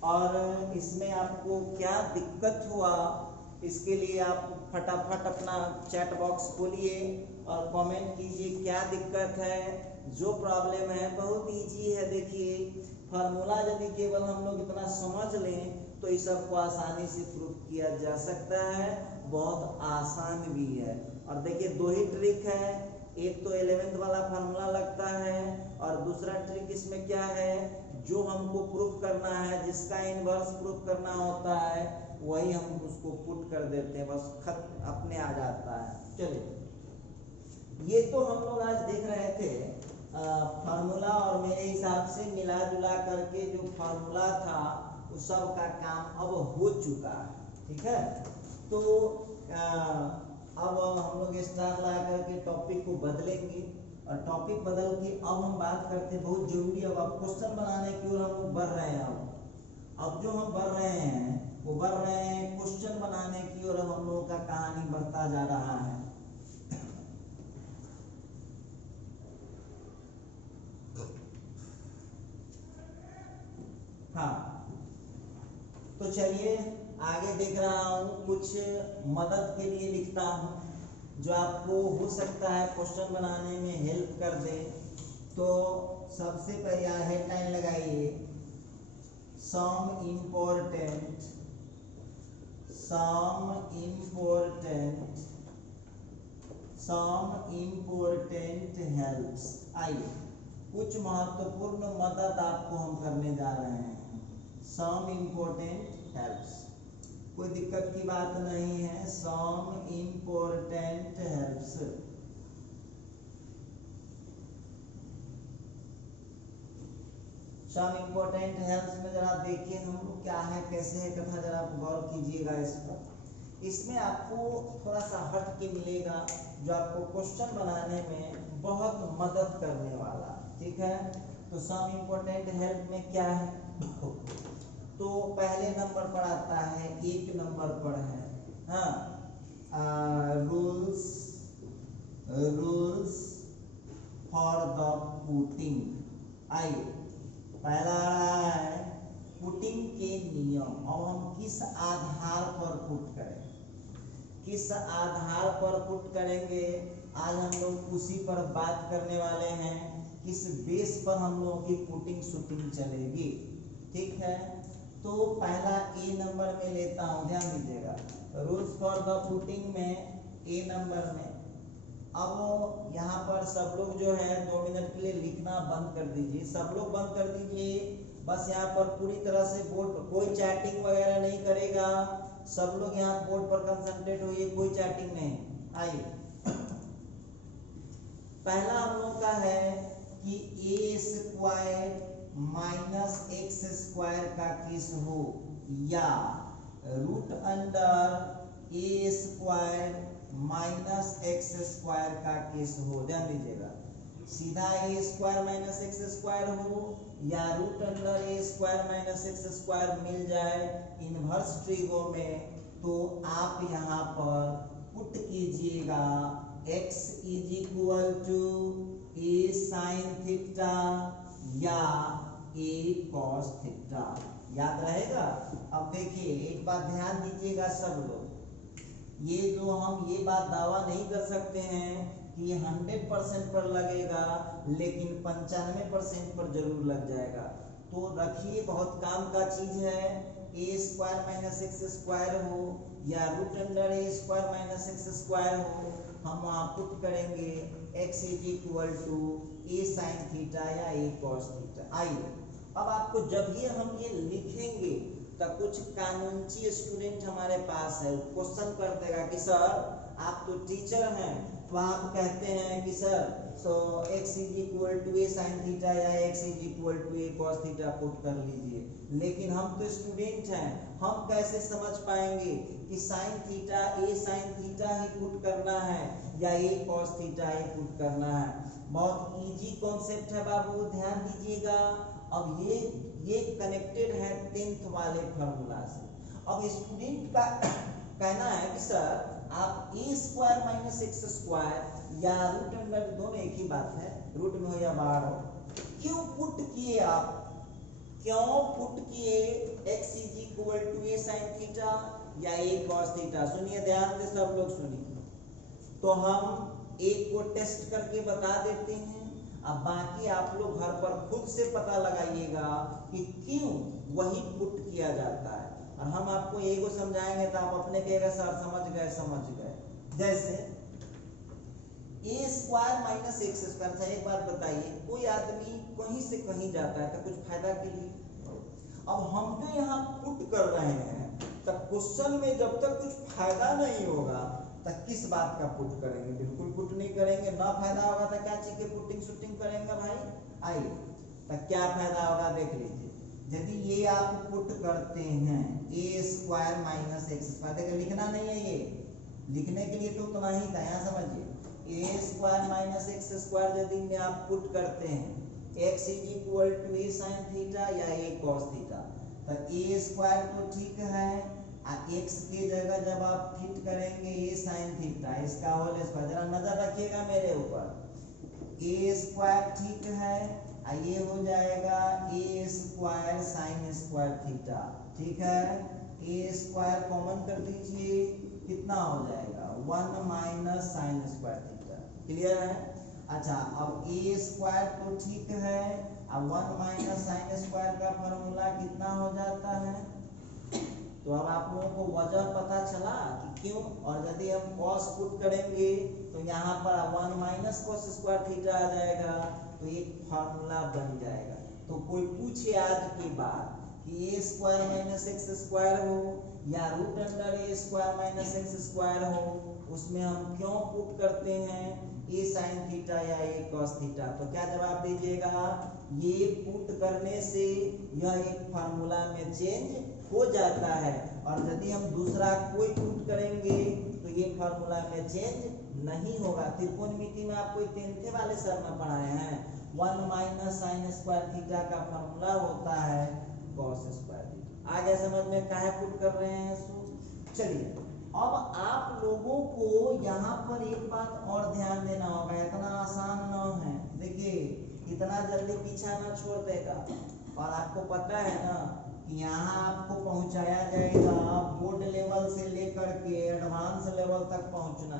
और इसमें आपको क्या दिक्कत हुआ इसके लिए आप फटाफट अपना चैट बॉक्स खोलिए और कमेंट कीजिए क्या दिक्कत है, जो प्रॉब्लम है। बहुत इजी है, देखिए फार्मूला यदि केवल हम लोग इतना समझ लें तो इस सबको आसानी से प्रूफ किया जा सकता है, बहुत आसान भी है। और देखिए 2 ही ट्रिक है, एक तो 11th वाला फार्मूला लगता है और दूसरा ट्रिक इसमें क्या है, जो हमको प्रूफ करना है, जिसका इनवर्स प्रूफ करना होता है वही हम उसको पुट कर देते हैं, बस खत अपने आ जाता है। चलिए ये तो हम लोग आज देख रहे थे फार्मूला, और मेरे हिसाब से मिला जुला करके जो फार्मूला था उस सब का काम अब हो चुका है, ठीक है। तो अब हम लोग स्टार ला करके टॉपिक को बदलेंगे, और टॉपिक बदल के अब हम बात करते हैं बहुत जरूरी, अब क्वेश्चन बनाने की ओर हम लोग बढ़ रहे हैं। अब जो हम बढ़ रहे हैं वो बढ़ रहे हैं क्वेश्चन बनाने की ओर, हम लोगों का कहानी बढ़ता जा रहा है। हाँ तो चलिए आगे देख रहा हूँ, कुछ मदद के लिए लिखता हूँ जो आपको हो सकता है क्वेश्चन बनाने में हेल्प कर दे। तो सबसे पहले हेडलाइन लगाइए, सम इम्पोर्टेंट हेल्प्स। आइए कुछ महत्वपूर्ण मदद आपको हम करने जा रहे हैं। सम इम्पोर्टेंट हेल्प्स, कोई दिक्कत की बात नहीं है। Some important helps, some important helps में जरा देखिए हम लोग क्या है कैसे है कथा, जरा आप गौर कीजिएगा इस पर। इसमें आपको थोड़ा सा हट के मिलेगा जो आपको क्वेश्चन बनाने में बहुत मदद करने वाला, ठीक है। तो सम इम्पोर्टेंट हेल्प में क्या है, तो पहले नंबर पर आता है, 1 नंबर पर है, हाँ, रूल्स फॉर द पुटिंग। आइए पहला रहा है पुटिंग के नियम। अब हम किस आधार पर पुट करें, किस आधार पर पुट करेंगे, आज हम लोग उसी पर बात करने वाले हैं। किस बेस पर हम लोगों की पुटिंग शूटिंग चलेगी, ठीक है। तो पहला ए नंबर में लेता हूं, ध्यान दीजिएगा, रूल्स फॉर द पुटिंग में ए नंबर में। अब यहाँ पर सब लोग जो है 2 मिनट के लिए लिखना बंद कर दीजिए, सब लोग बंद कर दीजिए, बस यहाँ पर पूरी तरह से बोर्ड, कोई चैटिंग वगैरह नहीं करेगा, सब लोग यहाँ बोर्ड पर कंसंट्रेट होइए, कोई चैटिंग नहीं। आइए पहला हम लोग का है कि ए स्क्वायर माइनस एक्स स्क्वायर का केस हो, या root under a square minus x square का केस हो। ध्यान दीजिएगा, सीधा ए स्क्वायर माइनस एक्स स्क्वायर हो या root under a square minus x square मिल जाए इनवर्स ट्रिगो में, तो आप यहाँ पर पुट कीजिएगा x is equal to a sine theta या ए कॉस थीटा। याद रहेगा। अब देखिए एक बात ध्यान दीजिएगा सब लोग, ये जो हम ये बात दावा नहीं कर सकते हैं कि ये 100% पर लगेगा, लेकिन 95% पर जरूर लग जाएगा। तो रखिए, बहुत काम का चीज है। A square minus x square हो या root under a square minus x square हो, हम वहाँ पुट करेंगे x is equal to a sine theta या ए कॉस थीटा। आइए अब आपको जब ही हम ये लिखेंगे तो कुछ कानूनची स्टूडेंट हमारे पास है, क्वेश्चन कर देगा कि सर आप तो टीचर हैं, तो आप कहते हैं कि sir so x is equal to a sine theta या x is equal to a cos theta put कर लीजिए। लेकिन हम तो स्टूडेंट हैं, हम कैसे समझ पाएंगे कि साइन थीटा ए साइन थीटा ही पुट करना है या a cos theta he put करना है। बहुत इजी कॉन्सेप्ट है बाबू, ध्यान दीजिएगा। अब ये कनेक्टेड है 10th वाले फार्मूला से। अब स्टूडेंट का कहना है कि सर आप ए स्क्वायर माइनस एक्स स्क्वायर या रूट अंडर, दोनों एक ही बात है, रूट में हो या बाहर हो, क्यों पुट किए आप, क्यों पुट किए x is equal to a sine theta या ए कॉस थीटा। सुनिए ध्यान से सब लोग सुनिए। तो हम एक को टेस्ट करके बता देते हैं, अब बाकी आप लोग घर पर खुद से पता लगाइएगा कि क्यों वही पुट किया जाता है। और हम आपको एक को समझाएंगे तो आप अपने कहेगा सर समझ गए। जैसे ए स्क्वायर माइनस एक्स स्क्वायर था। एक बात बताइए, कोई आदमी कहीं से कहीं जाता है तो कुछ फायदा के लिए, अब हम जो यहाँ पुट कर रहे हैं तो क्वेश्चन में जब तक कुछ फायदा नहीं होगा तो किस बात का पुट करेंगे, बिल्कुल पुट नहीं करेंगे। ना फायदा होगा तो क्या चीज के पुटिंग शूटिंग करेंगे भाई। आइए तो क्या फायदा होगा देख लीजिए। यदि ये आप पुट करते हैं ए स्क्वायर माइनस एक्स स्क्वायर, देखिए लिखना नहीं है, ये लिखने के लिए तो उतना ही था, यहाँ समझिए। A square minus x square यदि में आप पुट करते हैं x is equal to a sine theta या ए कॉस थीटा, तो ए स्क्वायर तो ठीक है, एक्स की जगह जब आप फिट करेंगे ए साइन थीटा, इसका होल स्क्वायर, जरा नजर रखिएगा मेरे ऊपर, ए स्क्वायर ठीक है, ये हो जाएगा ए स्क्वायर साइन स्क्वायर थीटा, ठीक है। ए स्क्वायर कॉमन कर दीजिए, कितना हो जाएगा 1 minus sine square theta, clear है। अच्छा अब ए स्क्वायर तो ठीक है, अब 1 माइनस साइन स्क्वायर का फॉर्मूला कितना हो जाता है। तो अब आप लोगों को वजह पता चला कि क्यों। और यदि हम कॉस पुट करेंगे तो यहाँ पर 1 माइनस कॉस स्क्वायर थीटा आ जाएगा, तो एक फार्मूला बन जाएगा। तो कोई पूछे आज के बाद कि ए स्क्वायर माइनस एक्स स्क्वायर हो या root under a square minus x square हो, उसमें हम क्यों पुट करते हैं ए साइन थीटा या ए कॉस थीटा, तो क्या जवाब दीजिएगा, ये पुट करने से यह एक फार्मूला में चेंज हो जाता है। और यदि हम दूसरा कोई पुट करेंगे तो ये फार्मूला में चेंज नहीं होगा। त्रिकोणमिति में आपको 10th वाले सर में पढ़ाए हैं, 1 माइनस साइन स्क्वायर थीटा का फार्मूला होता है कॉस स्क्वायर थीटा। आगे समझ में काहे पुट कर रहे हैं। चलिए अब आप लोगों को यहाँ पर एक बात और ध्यान देना होगा, इतना आसान न है, देखिए इतना जल्दी पीछा ना छोड़ देगा। और आपको पता है ना कि यहाँ आपको पहुँचाया जाएगा बोर्ड लेवल से लेकर के एडवांस लेवल तक पहुँचना,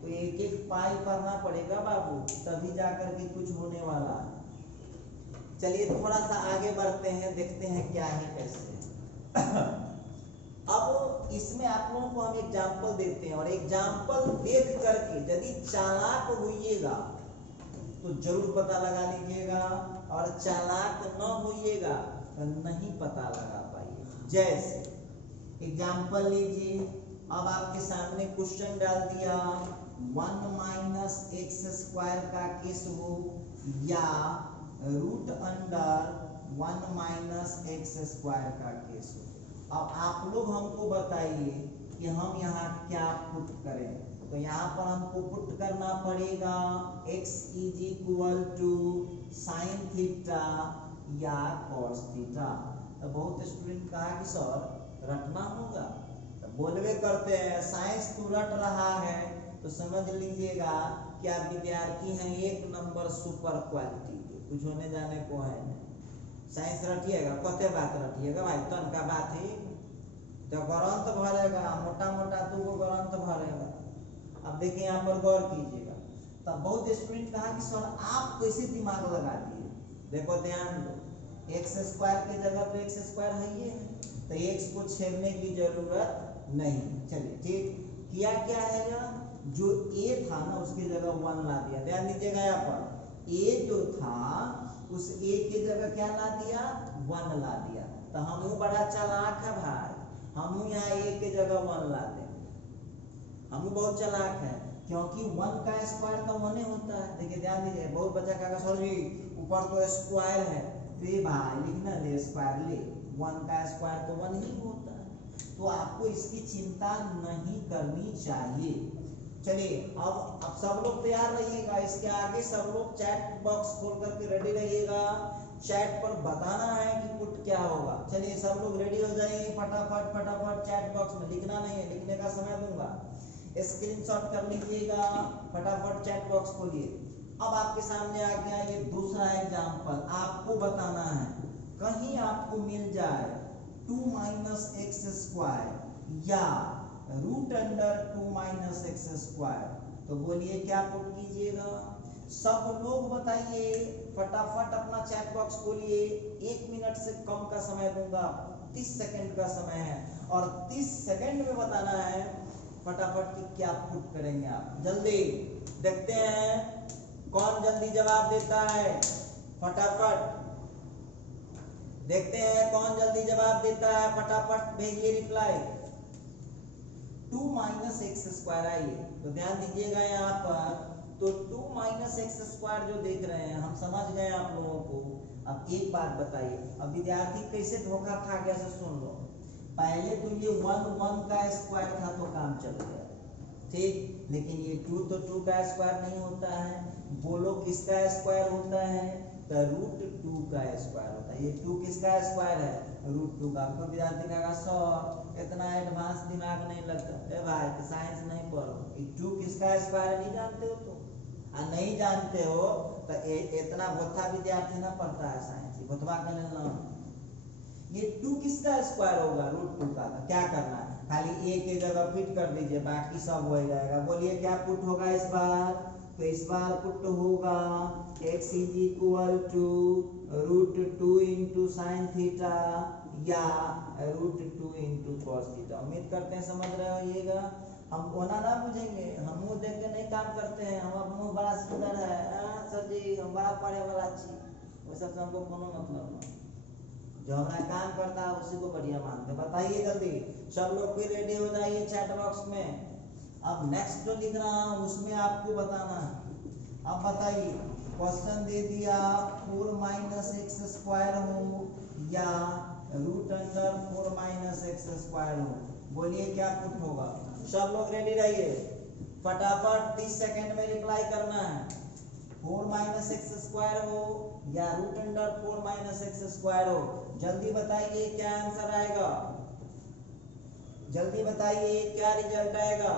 तो एक एक पाई करना पड़ेगा बाबू, तभी जाकर के कुछ होने वाला है। चलिए थोड़ा सा आगे बढ़ते हैं, देखते हैं क्या है कैसे। अब इसमें आप लोगों को हम एग्जाम्पल देते हैं, और एग्जाम्पल देख करके यदि चालाक होइएगा तो जरूर पता लगा लीजिएगा, और चालाक न होइएगा तो नहीं पता लगा पाइए। जैसे एग्जाम्पल लीजिए, अब आपके सामने क्वेश्चन डाल दिया 1 माइनस एक्स स्क्वायर का केस हो या root under 1 minus x square का केस हो। अब आप लोग हमको बताइए कि हम यहाँ क्या पुट करें। तो यहाँ पर हमको पुट करना पड़ेगा x is equal to sine theta या कॉस थीटा। तो बहुत स्टूडेंट कहा कि सर रटना होगा, तो बोलवे करते हैं साइंस तो रट रहा है, तो समझ लीजिएगा कि आप विद्यार्थी हैं 1 नंबर सुपर क्वालिटी के, कुछ होने जाने को है नहीं। साइंस रटिएगा, कते बात रटिएगा भाई, तन का बात ही तो ग्रंथ भरेगा, मोटा मोटा 2 ग्रंथ भरेगा। अब देखिए यहाँ पर गौर कीजिएगा। तब बहुत स्टूडेंट कहा कि सर आप कैसे दिमाग लगा दिए। देखो ध्यान दो, एक्स स्क्वायर की जगह तो एक्स स्क्वायर है ही है, तो एक्स को छेड़ने की जरूरत नहीं। चलिए ठीक किया, क्या है ना, जो ए था ना उसकी जगह 1 ला दिया। ध्यान दीजिएगा यहाँ पर ए जो था उस ए की जगह क्या ला दिया, 1 ला दिया। तो हम बड़ा चालाक है भाई, हम यहाँ ए की जगह 1 ला देंगे। हम बहुत चालाक है, क्योंकि 1 का स्क्वायर तो 1 ही होता है। देखिए ध्यान दीजिए, बहुत बच्चा कहेगा सर जी ऊपर तो स्क्वायर है, तो ये भाई लिखना ले स्क्वायर ले, 1 का स्क्वायर तो 1 ही होता है, तो आपको इसकी चिंता नहीं करनी चाहिए। चलिए अब सब लोग तैयार रहिएगा, इसके आगे सब लोग चैट बॉक्स खोल करके रेडी रहिएगा, चैट पर बताना है कि पुट क्या होगा। चलिए सब लोग रेडी हो जाइए, फटाफट फटाफट चैट बॉक्स में लिखना नहीं है, लिखने का समय दूंगा, स्क्रीनशॉट कर लीजिएगा, फटाफट चैट बॉक्स खोलिए। अब आपके सामने आ गया ये दूसरा एग्जांपल, आपको बताना है कहीं आपको मिल जाए 2 माइनस एक्स स्क्वायर या root under 2 minus x square, तो बोलिए क्या पुट कीजिएगा। सब लोग बताइए, फटाफट अपना चैट बॉक्स खोलिए, 1 मिनट से कम का समय दूंगा, 30 सेकंड का समय है, और 30 सेकंड में बताना है फटाफट कि क्या पुट करेंगे आप। जल्दी देखते हैं कौन जल्दी जवाब देता है, फटाफट देखते हैं कौन जल्दी जवाब देता है, फटाफट भेजिए रिप्लाई। 2 माइनस एक्स स्क्वायर, आइए तो ध्यान दीजिएगा यहाँ पर, तो 2 माइनस एक्स स्क्वायर जो देख रहे हैं हम समझ गए आप लोगों को। अब एक बात बताइए, अब विद्यार्थी कैसे धोखा खा गया से सुन लो, पहले तो ये 1 का स्क्वायर था तो काम चल गया, ठीक, लेकिन ये 2 तो 2 का स्क्वायर नहीं होता है, बोलो किसका स्क्वायर होता है, तो रूट 2 का स्क्वायर होता है। ये 2 किसका स्क्वायर है, रूट 2 का। कोई विद्यार्थी कहेगा सर इतना एडवांस दिमाग नहीं लगता, ए भाई तो साइंस नहीं पढ़ो, ये 2 किसका स्क्वायर नहीं जानते हो तो, नहीं जानते हो तो इतना भोथा विद्यार्थी ना पढ़ता है साइंस, भोथवा का लेना। ये 2 किसका स्क्वायर होगा, रूट 2 का। क्या करना है, खाली एक ही जगह फिट कर दीजिए, बाकी सब हो जाएगा। बोलिए क्या पुट होगा इस बार, तो इस बार पुट होगा x is equal to root 2 into sine theta या रूट 2 इंटू कॉस थीटा। उम्मीद करते हैं समझ रहे होइएगा, हम होना ना बुझेंगे, हम मुंह देख के नहीं काम करते हैं, हम मुंह बड़ा सुंदर है सर जी, हम बड़ा पढ़े वाला छी, वो सब से हमको कोनो मतलब नहीं, जो हमारा काम करता है उसी को बढ़िया मानते। बताइए जल्दी सब लोग फिर रेडी हो जाइए चैट बॉक्स में। अब नेक्स्ट जो लिख रहा हूं उसमें आपको बताना है। अब बताइए क्वेश्चन दे दिया 4 माइनस एक्स स्क्वायर हो या root under 4 minus x square हो, बोलिए क्या पुट होगा। सब लोग रेडी रहिए, फटाफट 30 सेकंड में रिप्लाई करना है। 4 माइनस एक्स स्क्वायर हो या root under 4 minus x square हो, जल्दी बताइए क्या आंसर आएगा, जल्दी बताइए क्या रिजल्ट आएगा।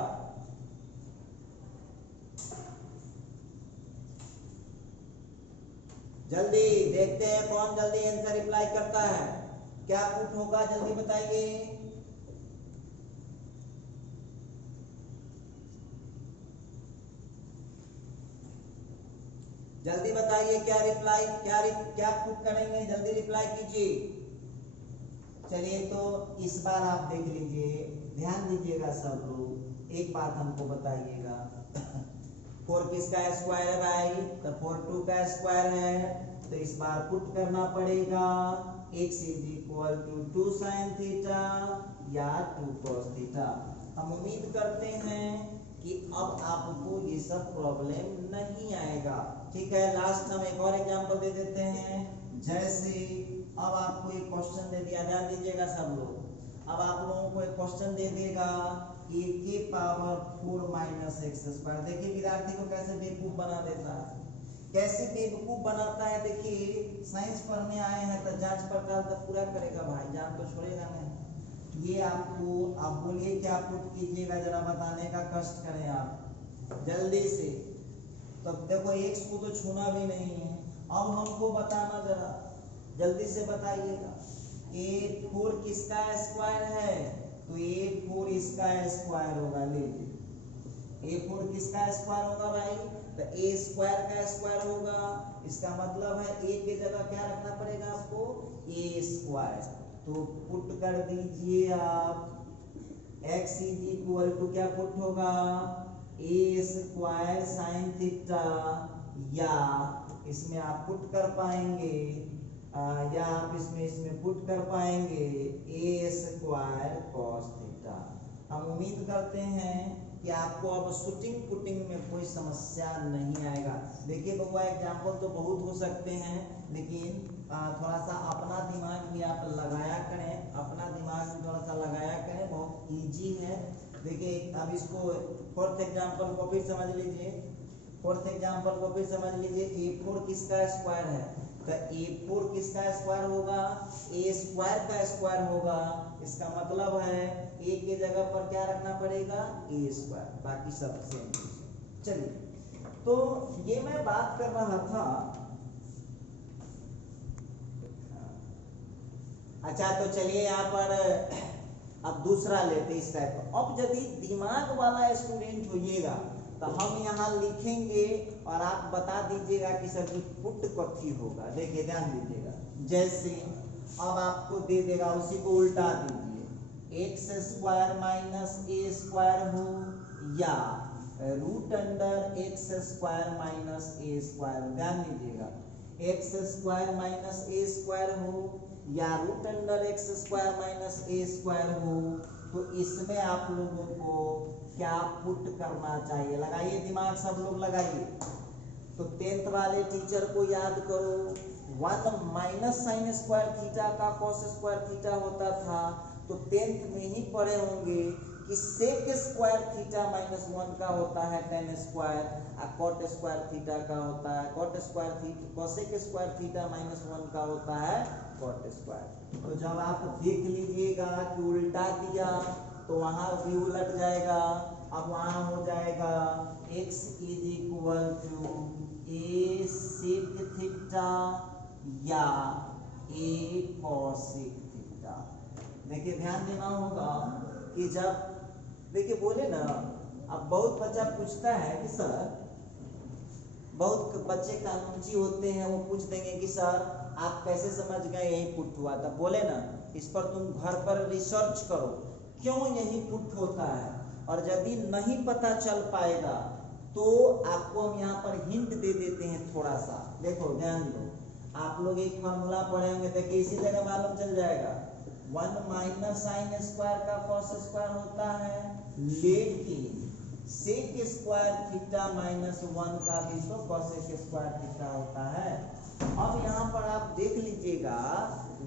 जल्दी देखते हैं कौन जल्दी आंसर रिप्लाई करता है, क्या पुट होगा जल्दी बताइए। जल्दी बताइए क्या रिप्लाई, क्या पुट करेंगे, जल्दी रिप्लाई कीजिए। चलिए तो इस बार आप देख लीजिए, ध्यान दीजिएगा सब लोग, एक बात हमको बताइएगा 4 किसका स्क्वायर है भाई, तो 4 2 का स्क्वायर है, तो इस बार पुट करना पड़ेगा x is equal to 2 sine theta या 2 cos थीटा। हम उम्मीद करते हैं कि अब आपको ये सब प्रॉब्लम नहीं आएगा, ठीक है। लास्ट हम एक और एग्जांपल दे देते हैं, जैसे अब आपको एक क्वेश्चन दे दिया, ध्यान दीजिएगा सब लोग, अब आप लोगों को एक क्वेश्चन दे देगा a के पावर 4 माइनस एक्स स्क्वायर। देखिए विद्यार्थी को कैसे बेवकूफ बना देता है, कैसे बेवकूफ बनाता है। देखिए साइंस पढ़ने आए हैं तो जांच पड़ताल तो पूरा करेगा भाई, जान तो छोड़ेगा नहीं। ये आपको, आप बोलिए क्या पुट कीजिएगा, जरा बताने का कष्ट करें आप जल्दी से। तो देखो एक्स को तो छूना भी नहीं है, अब हमको बताना जरा जल्दी से बताइएगा। 4 किसका स्क्वायर है, तो 4 इसका स्क्वायर होगा, ले 4 किसका स्क्वायर होगा भाई, तो a स्क्वायर का स्क्वायर होगा। इसका मतलब है a की जगह क्या रखना पड़ेगा आपको, a स्क्वायर। तो पुट कर दीजिए आप x इज इक्वल टू क्या पुट होगा, a स्क्वायर साइन थीटा, या इसमें आप पुट कर पाएंगे या आप इसमें पुट कर पाएंगे a स्क्वायर cos थीटा। हम उम्मीद करते हैं कि आपको अब शूटिंग पुटिंग में कोई समस्या नहीं आएगा। देखिए बबुआ एग्जाम्पल तो बहुत हो सकते हैं, लेकिन थोड़ा सा अपना दिमाग भी आप लगाया करें, अपना दिमाग भी थोड़ा सा लगाया करें, बहुत इजी है। देखिए अब इसको फोर्थ एग्जाम्पल को फिर समझ लीजिए, फोर्थ एग्जाम्पल को फिर समझ लीजिए। A4 किसका स्क्वायर है, तो A4 किसका स्क्वायर होगा, A स्क्वायर का स्क्वायर होगा। इसका मतलब है A के जगह पर क्या रखना पड़ेगा, A स्क्वायर, बाकी सब सेम। चलिए तो ये मैं बात कर रहा था। अच्छा तो चलिए यहाँ पर अब दूसरा लेते इस टाइप का। अब यदि दिमाग वाला स्टूडेंट होइएगा तो हम यहाँ लिखेंगे और आप बता दीजिएगा कि सर जी पुट कथी होगा। देखिए ध्यान दीजिएगा, जैसे अब आपको दे देगा, उसी को उल्टा दीजिए, x square minus a square हो या root under x square minus a square. ध्यान दीजिएगा, x square minus a square हो या root under x square minus a square हो, तो इसमें आप लोगों को क्या पुट करना चाहिए। लगाइए दिमाग, सब लोग लगाइए। तो 10th वाले टीचर को याद करो, 1 माइनस साइन स्क्वायर थीटा का कॉस स्क्वायर थीटा होता था। तो 10th में ही पढ़े होंगे कि सेक स्क्वायर थीटा माइनस 1 का होता है tan स्क्वायर, और कॉट स्क्वायर थीटा का होता है cot square theta, cosec square theta minus 1 का होता है कॉट स्क्वायर। तो जब आप देख लीजिएगा कि उल्टा दिया तो वहां भी उलट जाएगा। अब वहां हो जाएगा x is equal to a sec theta या ए कॉसेक थीटा। देखिए ध्यान देना होगा कि जब देखिए बोले ना, अब बहुत बच्चा पूछता है कि सर, बहुत बच्चे कानूनी होते हैं, वो पूछ देंगे कि सर आप कैसे समझ गए यही पुट हुआ था। बोले ना, इस पर तुम घर पर रिसर्च करो क्यों यही पुट होता है, और यदि नहीं पता चल पाएगा तो आपको हम यहाँ पर हिंट दे देते हैं थोड़ा सा। देखो ध्यान दो, आप लोग एक फॉर्मूला पढ़े होंगे, देखिए इसी जगह मालूम चल जाएगा। 1 माइनस साइन स्क्वायर का कॉस स्क्वायर होता है, लेकिन सेक स्क्वायर थीटा माइनस 1 का भी तो कॉसेक स्क्वायर थीटा होता है। अब यहाँ पर आप देख लीजिएगा,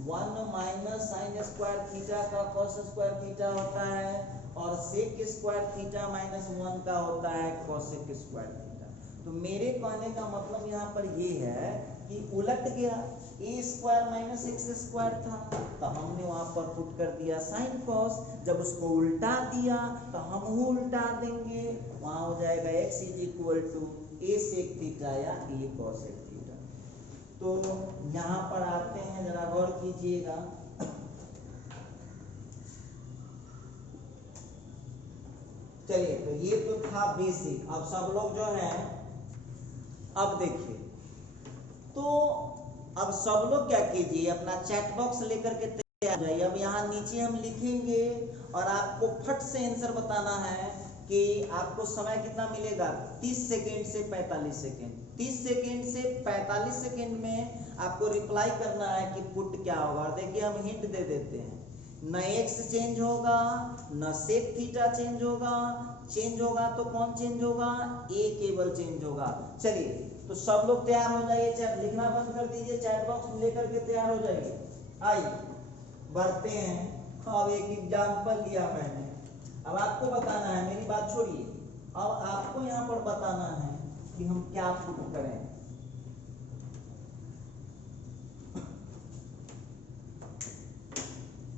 1 माइनस साइन स्क्वायर थीटा का कॉस स्क्वायर थीटा होता है और सेक स्क्वायर थीटा माइनस 1 का होता है कॉसेक स्क्वायर थीटा। तो मेरे कहने का मतलब यहाँ पर ये है कि उलट गया, ए स्क्वायर माइनस एक्स स्क्वायर था तो हमने वहां पर पुट कर दिया साइन कॉस। जब उसको उल्टा दिया तो हम उल्टा देंगे, वहां हो जाएगा x is equal to a sec theta या ए कॉसेक थीटा। तो यहाँ पर आते हैं, जरा गौर कीजिएगा। चलिए तो ये तो था बेसिक। अब सब लोग जो है, अब देखिए, तो अब सब लोग क्या कीजिए, अपना चैट बॉक्स लेकर के तैयार जाइए। अब यहाँ नीचे हम लिखेंगे और आपको फट से आंसर बताना है कि आपको समय कितना मिलेगा, 30 सेकेंड से 45 सेकेंड। 30 सेकेंड से 45 सेकेंड में आपको रिप्लाई करना है कि पुट क्या होगा। और देखिए हम हिंट दे देते हैं, न एक्स चेंज होगा, न सेक थीटा चेंज होगा। चेंज होगा तो कौन चेंज होगा, ए केवल चेंज होगा। चलिए तो सब लोग तैयार हो जाइए, चैट लिखना बंद कर दीजिए, चैट बॉक्स लेकर के तैयार हो जाइए। आइए बढ़ते हैं। अब एक एग्जाम्पल लिया मैंने, अब आपको बताना है, मेरी बात छोड़िए, अब आपको यहाँ पर बताना है कि हम क्या पुट करें।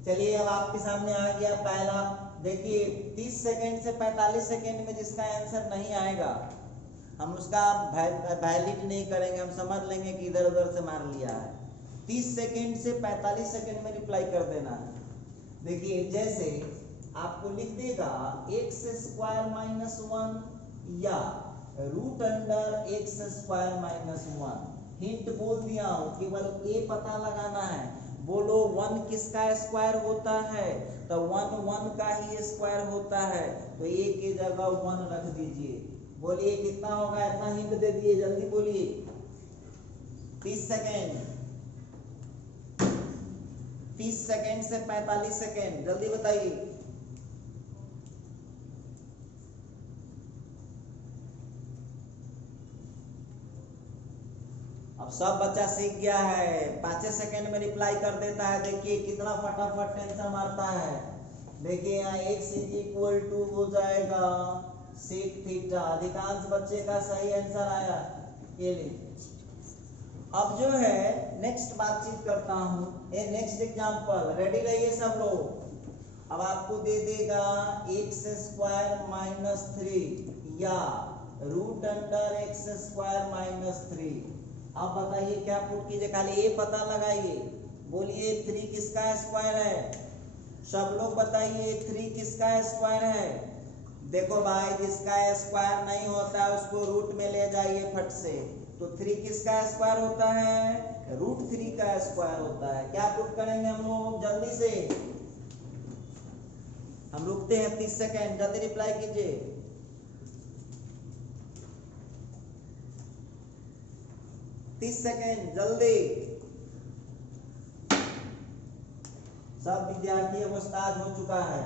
चलिए अब आपके सामने आ गया पहला। देखिए 30 सेकेंड से 45 सेकेंड में जिसका आंसर नहीं आएगा हम उसका वैलिड नहीं करेंगे, हम समझ लेंगे कि इधर उधर से मार लिया है। 30 सेकेंड से 45 सेकेंड में रिप्लाई कर देना है। देखिए जैसे आपको लिख देगा एक्स स्क्वायर माइनस 1 या root under x square minus 1। Hint बोल दिया हूं, केवल ए पता लगाना है। बोलो 1 किसका स्क्वायर होता है, तो 1 का ही स्क्वायर होता है, तो ए की जगह 1 रख दीजिए। बोलिए कितना होगा, इतना हिंट दे दिए, जल्दी बोलिए। 30 सेकेंड, 30 सेकेंड से 45 सेकेंड, जल्दी बताइए। अब सब बच्चा सीख गया है, 5 सेकंड में रिप्लाई कर देता है। देखिए कितना फटाफट टेंशन मारता है। देखिए यहाँ x इज इक्वल टू हो जाएगा सेक थीटा। अधिकांश बच्चे का सही आंसर आया। ये लीजिए। अब जो है नेक्स्ट बातचीत करता हूँ। ये नेक्स्ट एग्जांपल, रेडी रहिए सब लोग। अब आपको दे देगा x स्क्वायर माइनस 3 या root under x square minus 3। अब बताइए क्या पुट कीजिए, खाली ये पता लगाइए। बोलिए 3 किसका स्क्वायर है? सब लोग बताइए 3 किसका स्क्वायर है? देखो भाई, जिसका स्क्वायर नहीं होता है उसको रूट में ले जाइए फट से। तो 3 किसका स्क्वायर होता है? रूट 3 का स्क्वायर होता है। क्या पुट करेंगे हम लोग? जल्दी से, हम रुकते हैं 30 सेकेंड, जल्दी रिप्लाई कीजिए। 30 सेकेंड जल्दी। सब विद्यार्थी अब उस्ताद हो चुका है।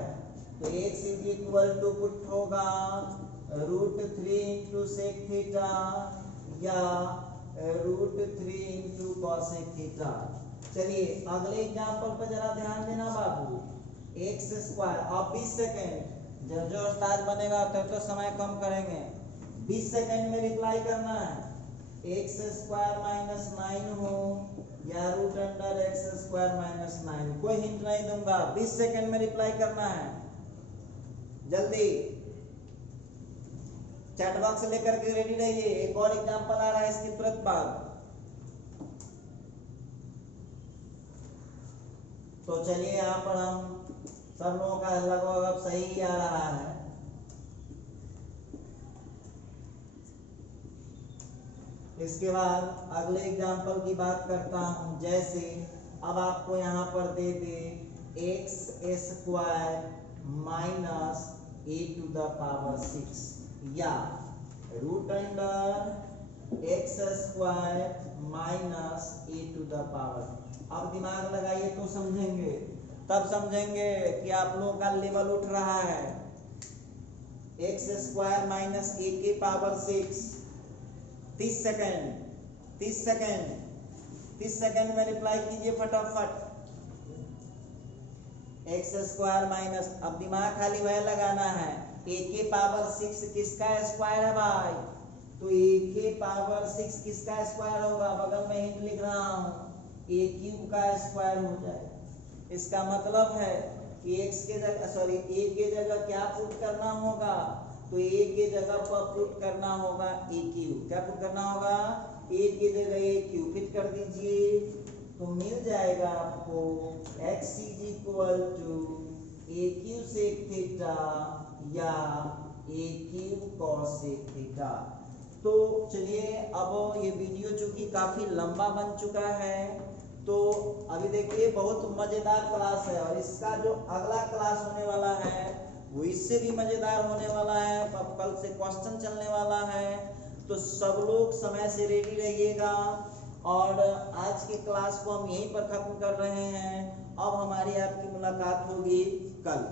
तो x is equal to put होगा रूट 3 इंटू सेक थीटा या रूट 3 इंटू कॉसेक थीटा। चलिए अगले एग्जांपल पर जरा ध्यान देना बाबू। x स्क्वायर, अब 20 सेकेंड, जब जो उस्ताद बनेगा तो समय कम करेंगे। 20 सेकेंड में रिप्लाई करना है। x स्क्वायर माइनस 9 हो या root under x square minus 9, कोई हिंट नहीं दूंगा। 20 सेकेंड में रिप्लाई करना है, जल्दी। चैट बॉक्स लेकर के रेडी रहिए। एक और एग्जांपल आ रहा है इसके तुरंत बाद। तो चलिए यहाँ पर हम सब लोगों का लगभग अब सही आ रहा है। इसके बाद अगले एग्जांपल की बात करता हूं। जैसे अब आपको यहाँ पर दे दे x square minus a to the power 6 या root under x square minus a to the power. अब दिमाग लगाइए तो समझेंगे, तब समझेंगे कि आप लोगों का लेवल उठ रहा है। x स्क्वायर माइनस a के पावर 6। 30 सेकेंड में रिप्लाई कीजिए फटाफट। x स्क्वायर माइनस, अब दिमाग खाली वह लगाना है। a के पावर 6 किसका स्क्वायर है भाई? तो a के पावर 6 किसका स्क्वायर होगा? बगल में हिंट लिख रहा हूं, a क्यूब का स्क्वायर हो जाए। इसका मतलब है कि x के जगह a के जगह क्या पुट करना होगा? तो a के जगह पर पुट करना होगा a क्यूब। क्या पुट करना होगा? a के जगह a क्यूब फिट कर दीजिए तो मिल जाएगा आपको x is equal to a cube sec theta या a cube cosec theta. तो चलिए अब ये वीडियो चूंकि काफी लंबा बन चुका है, तो अभी देखिए बहुत मजेदार क्लास है और इसका जो अगला क्लास होने वाला है वो इससे भी मजेदार होने वाला है। अब कल से क्वेश्चन चलने वाला है, तो सब लोग समय से रेडी रहिएगा। और आज की क्लास को हम यहीं पर खत्म कर रहे हैं। अब हमारी आपकी मुलाकात होगी कल।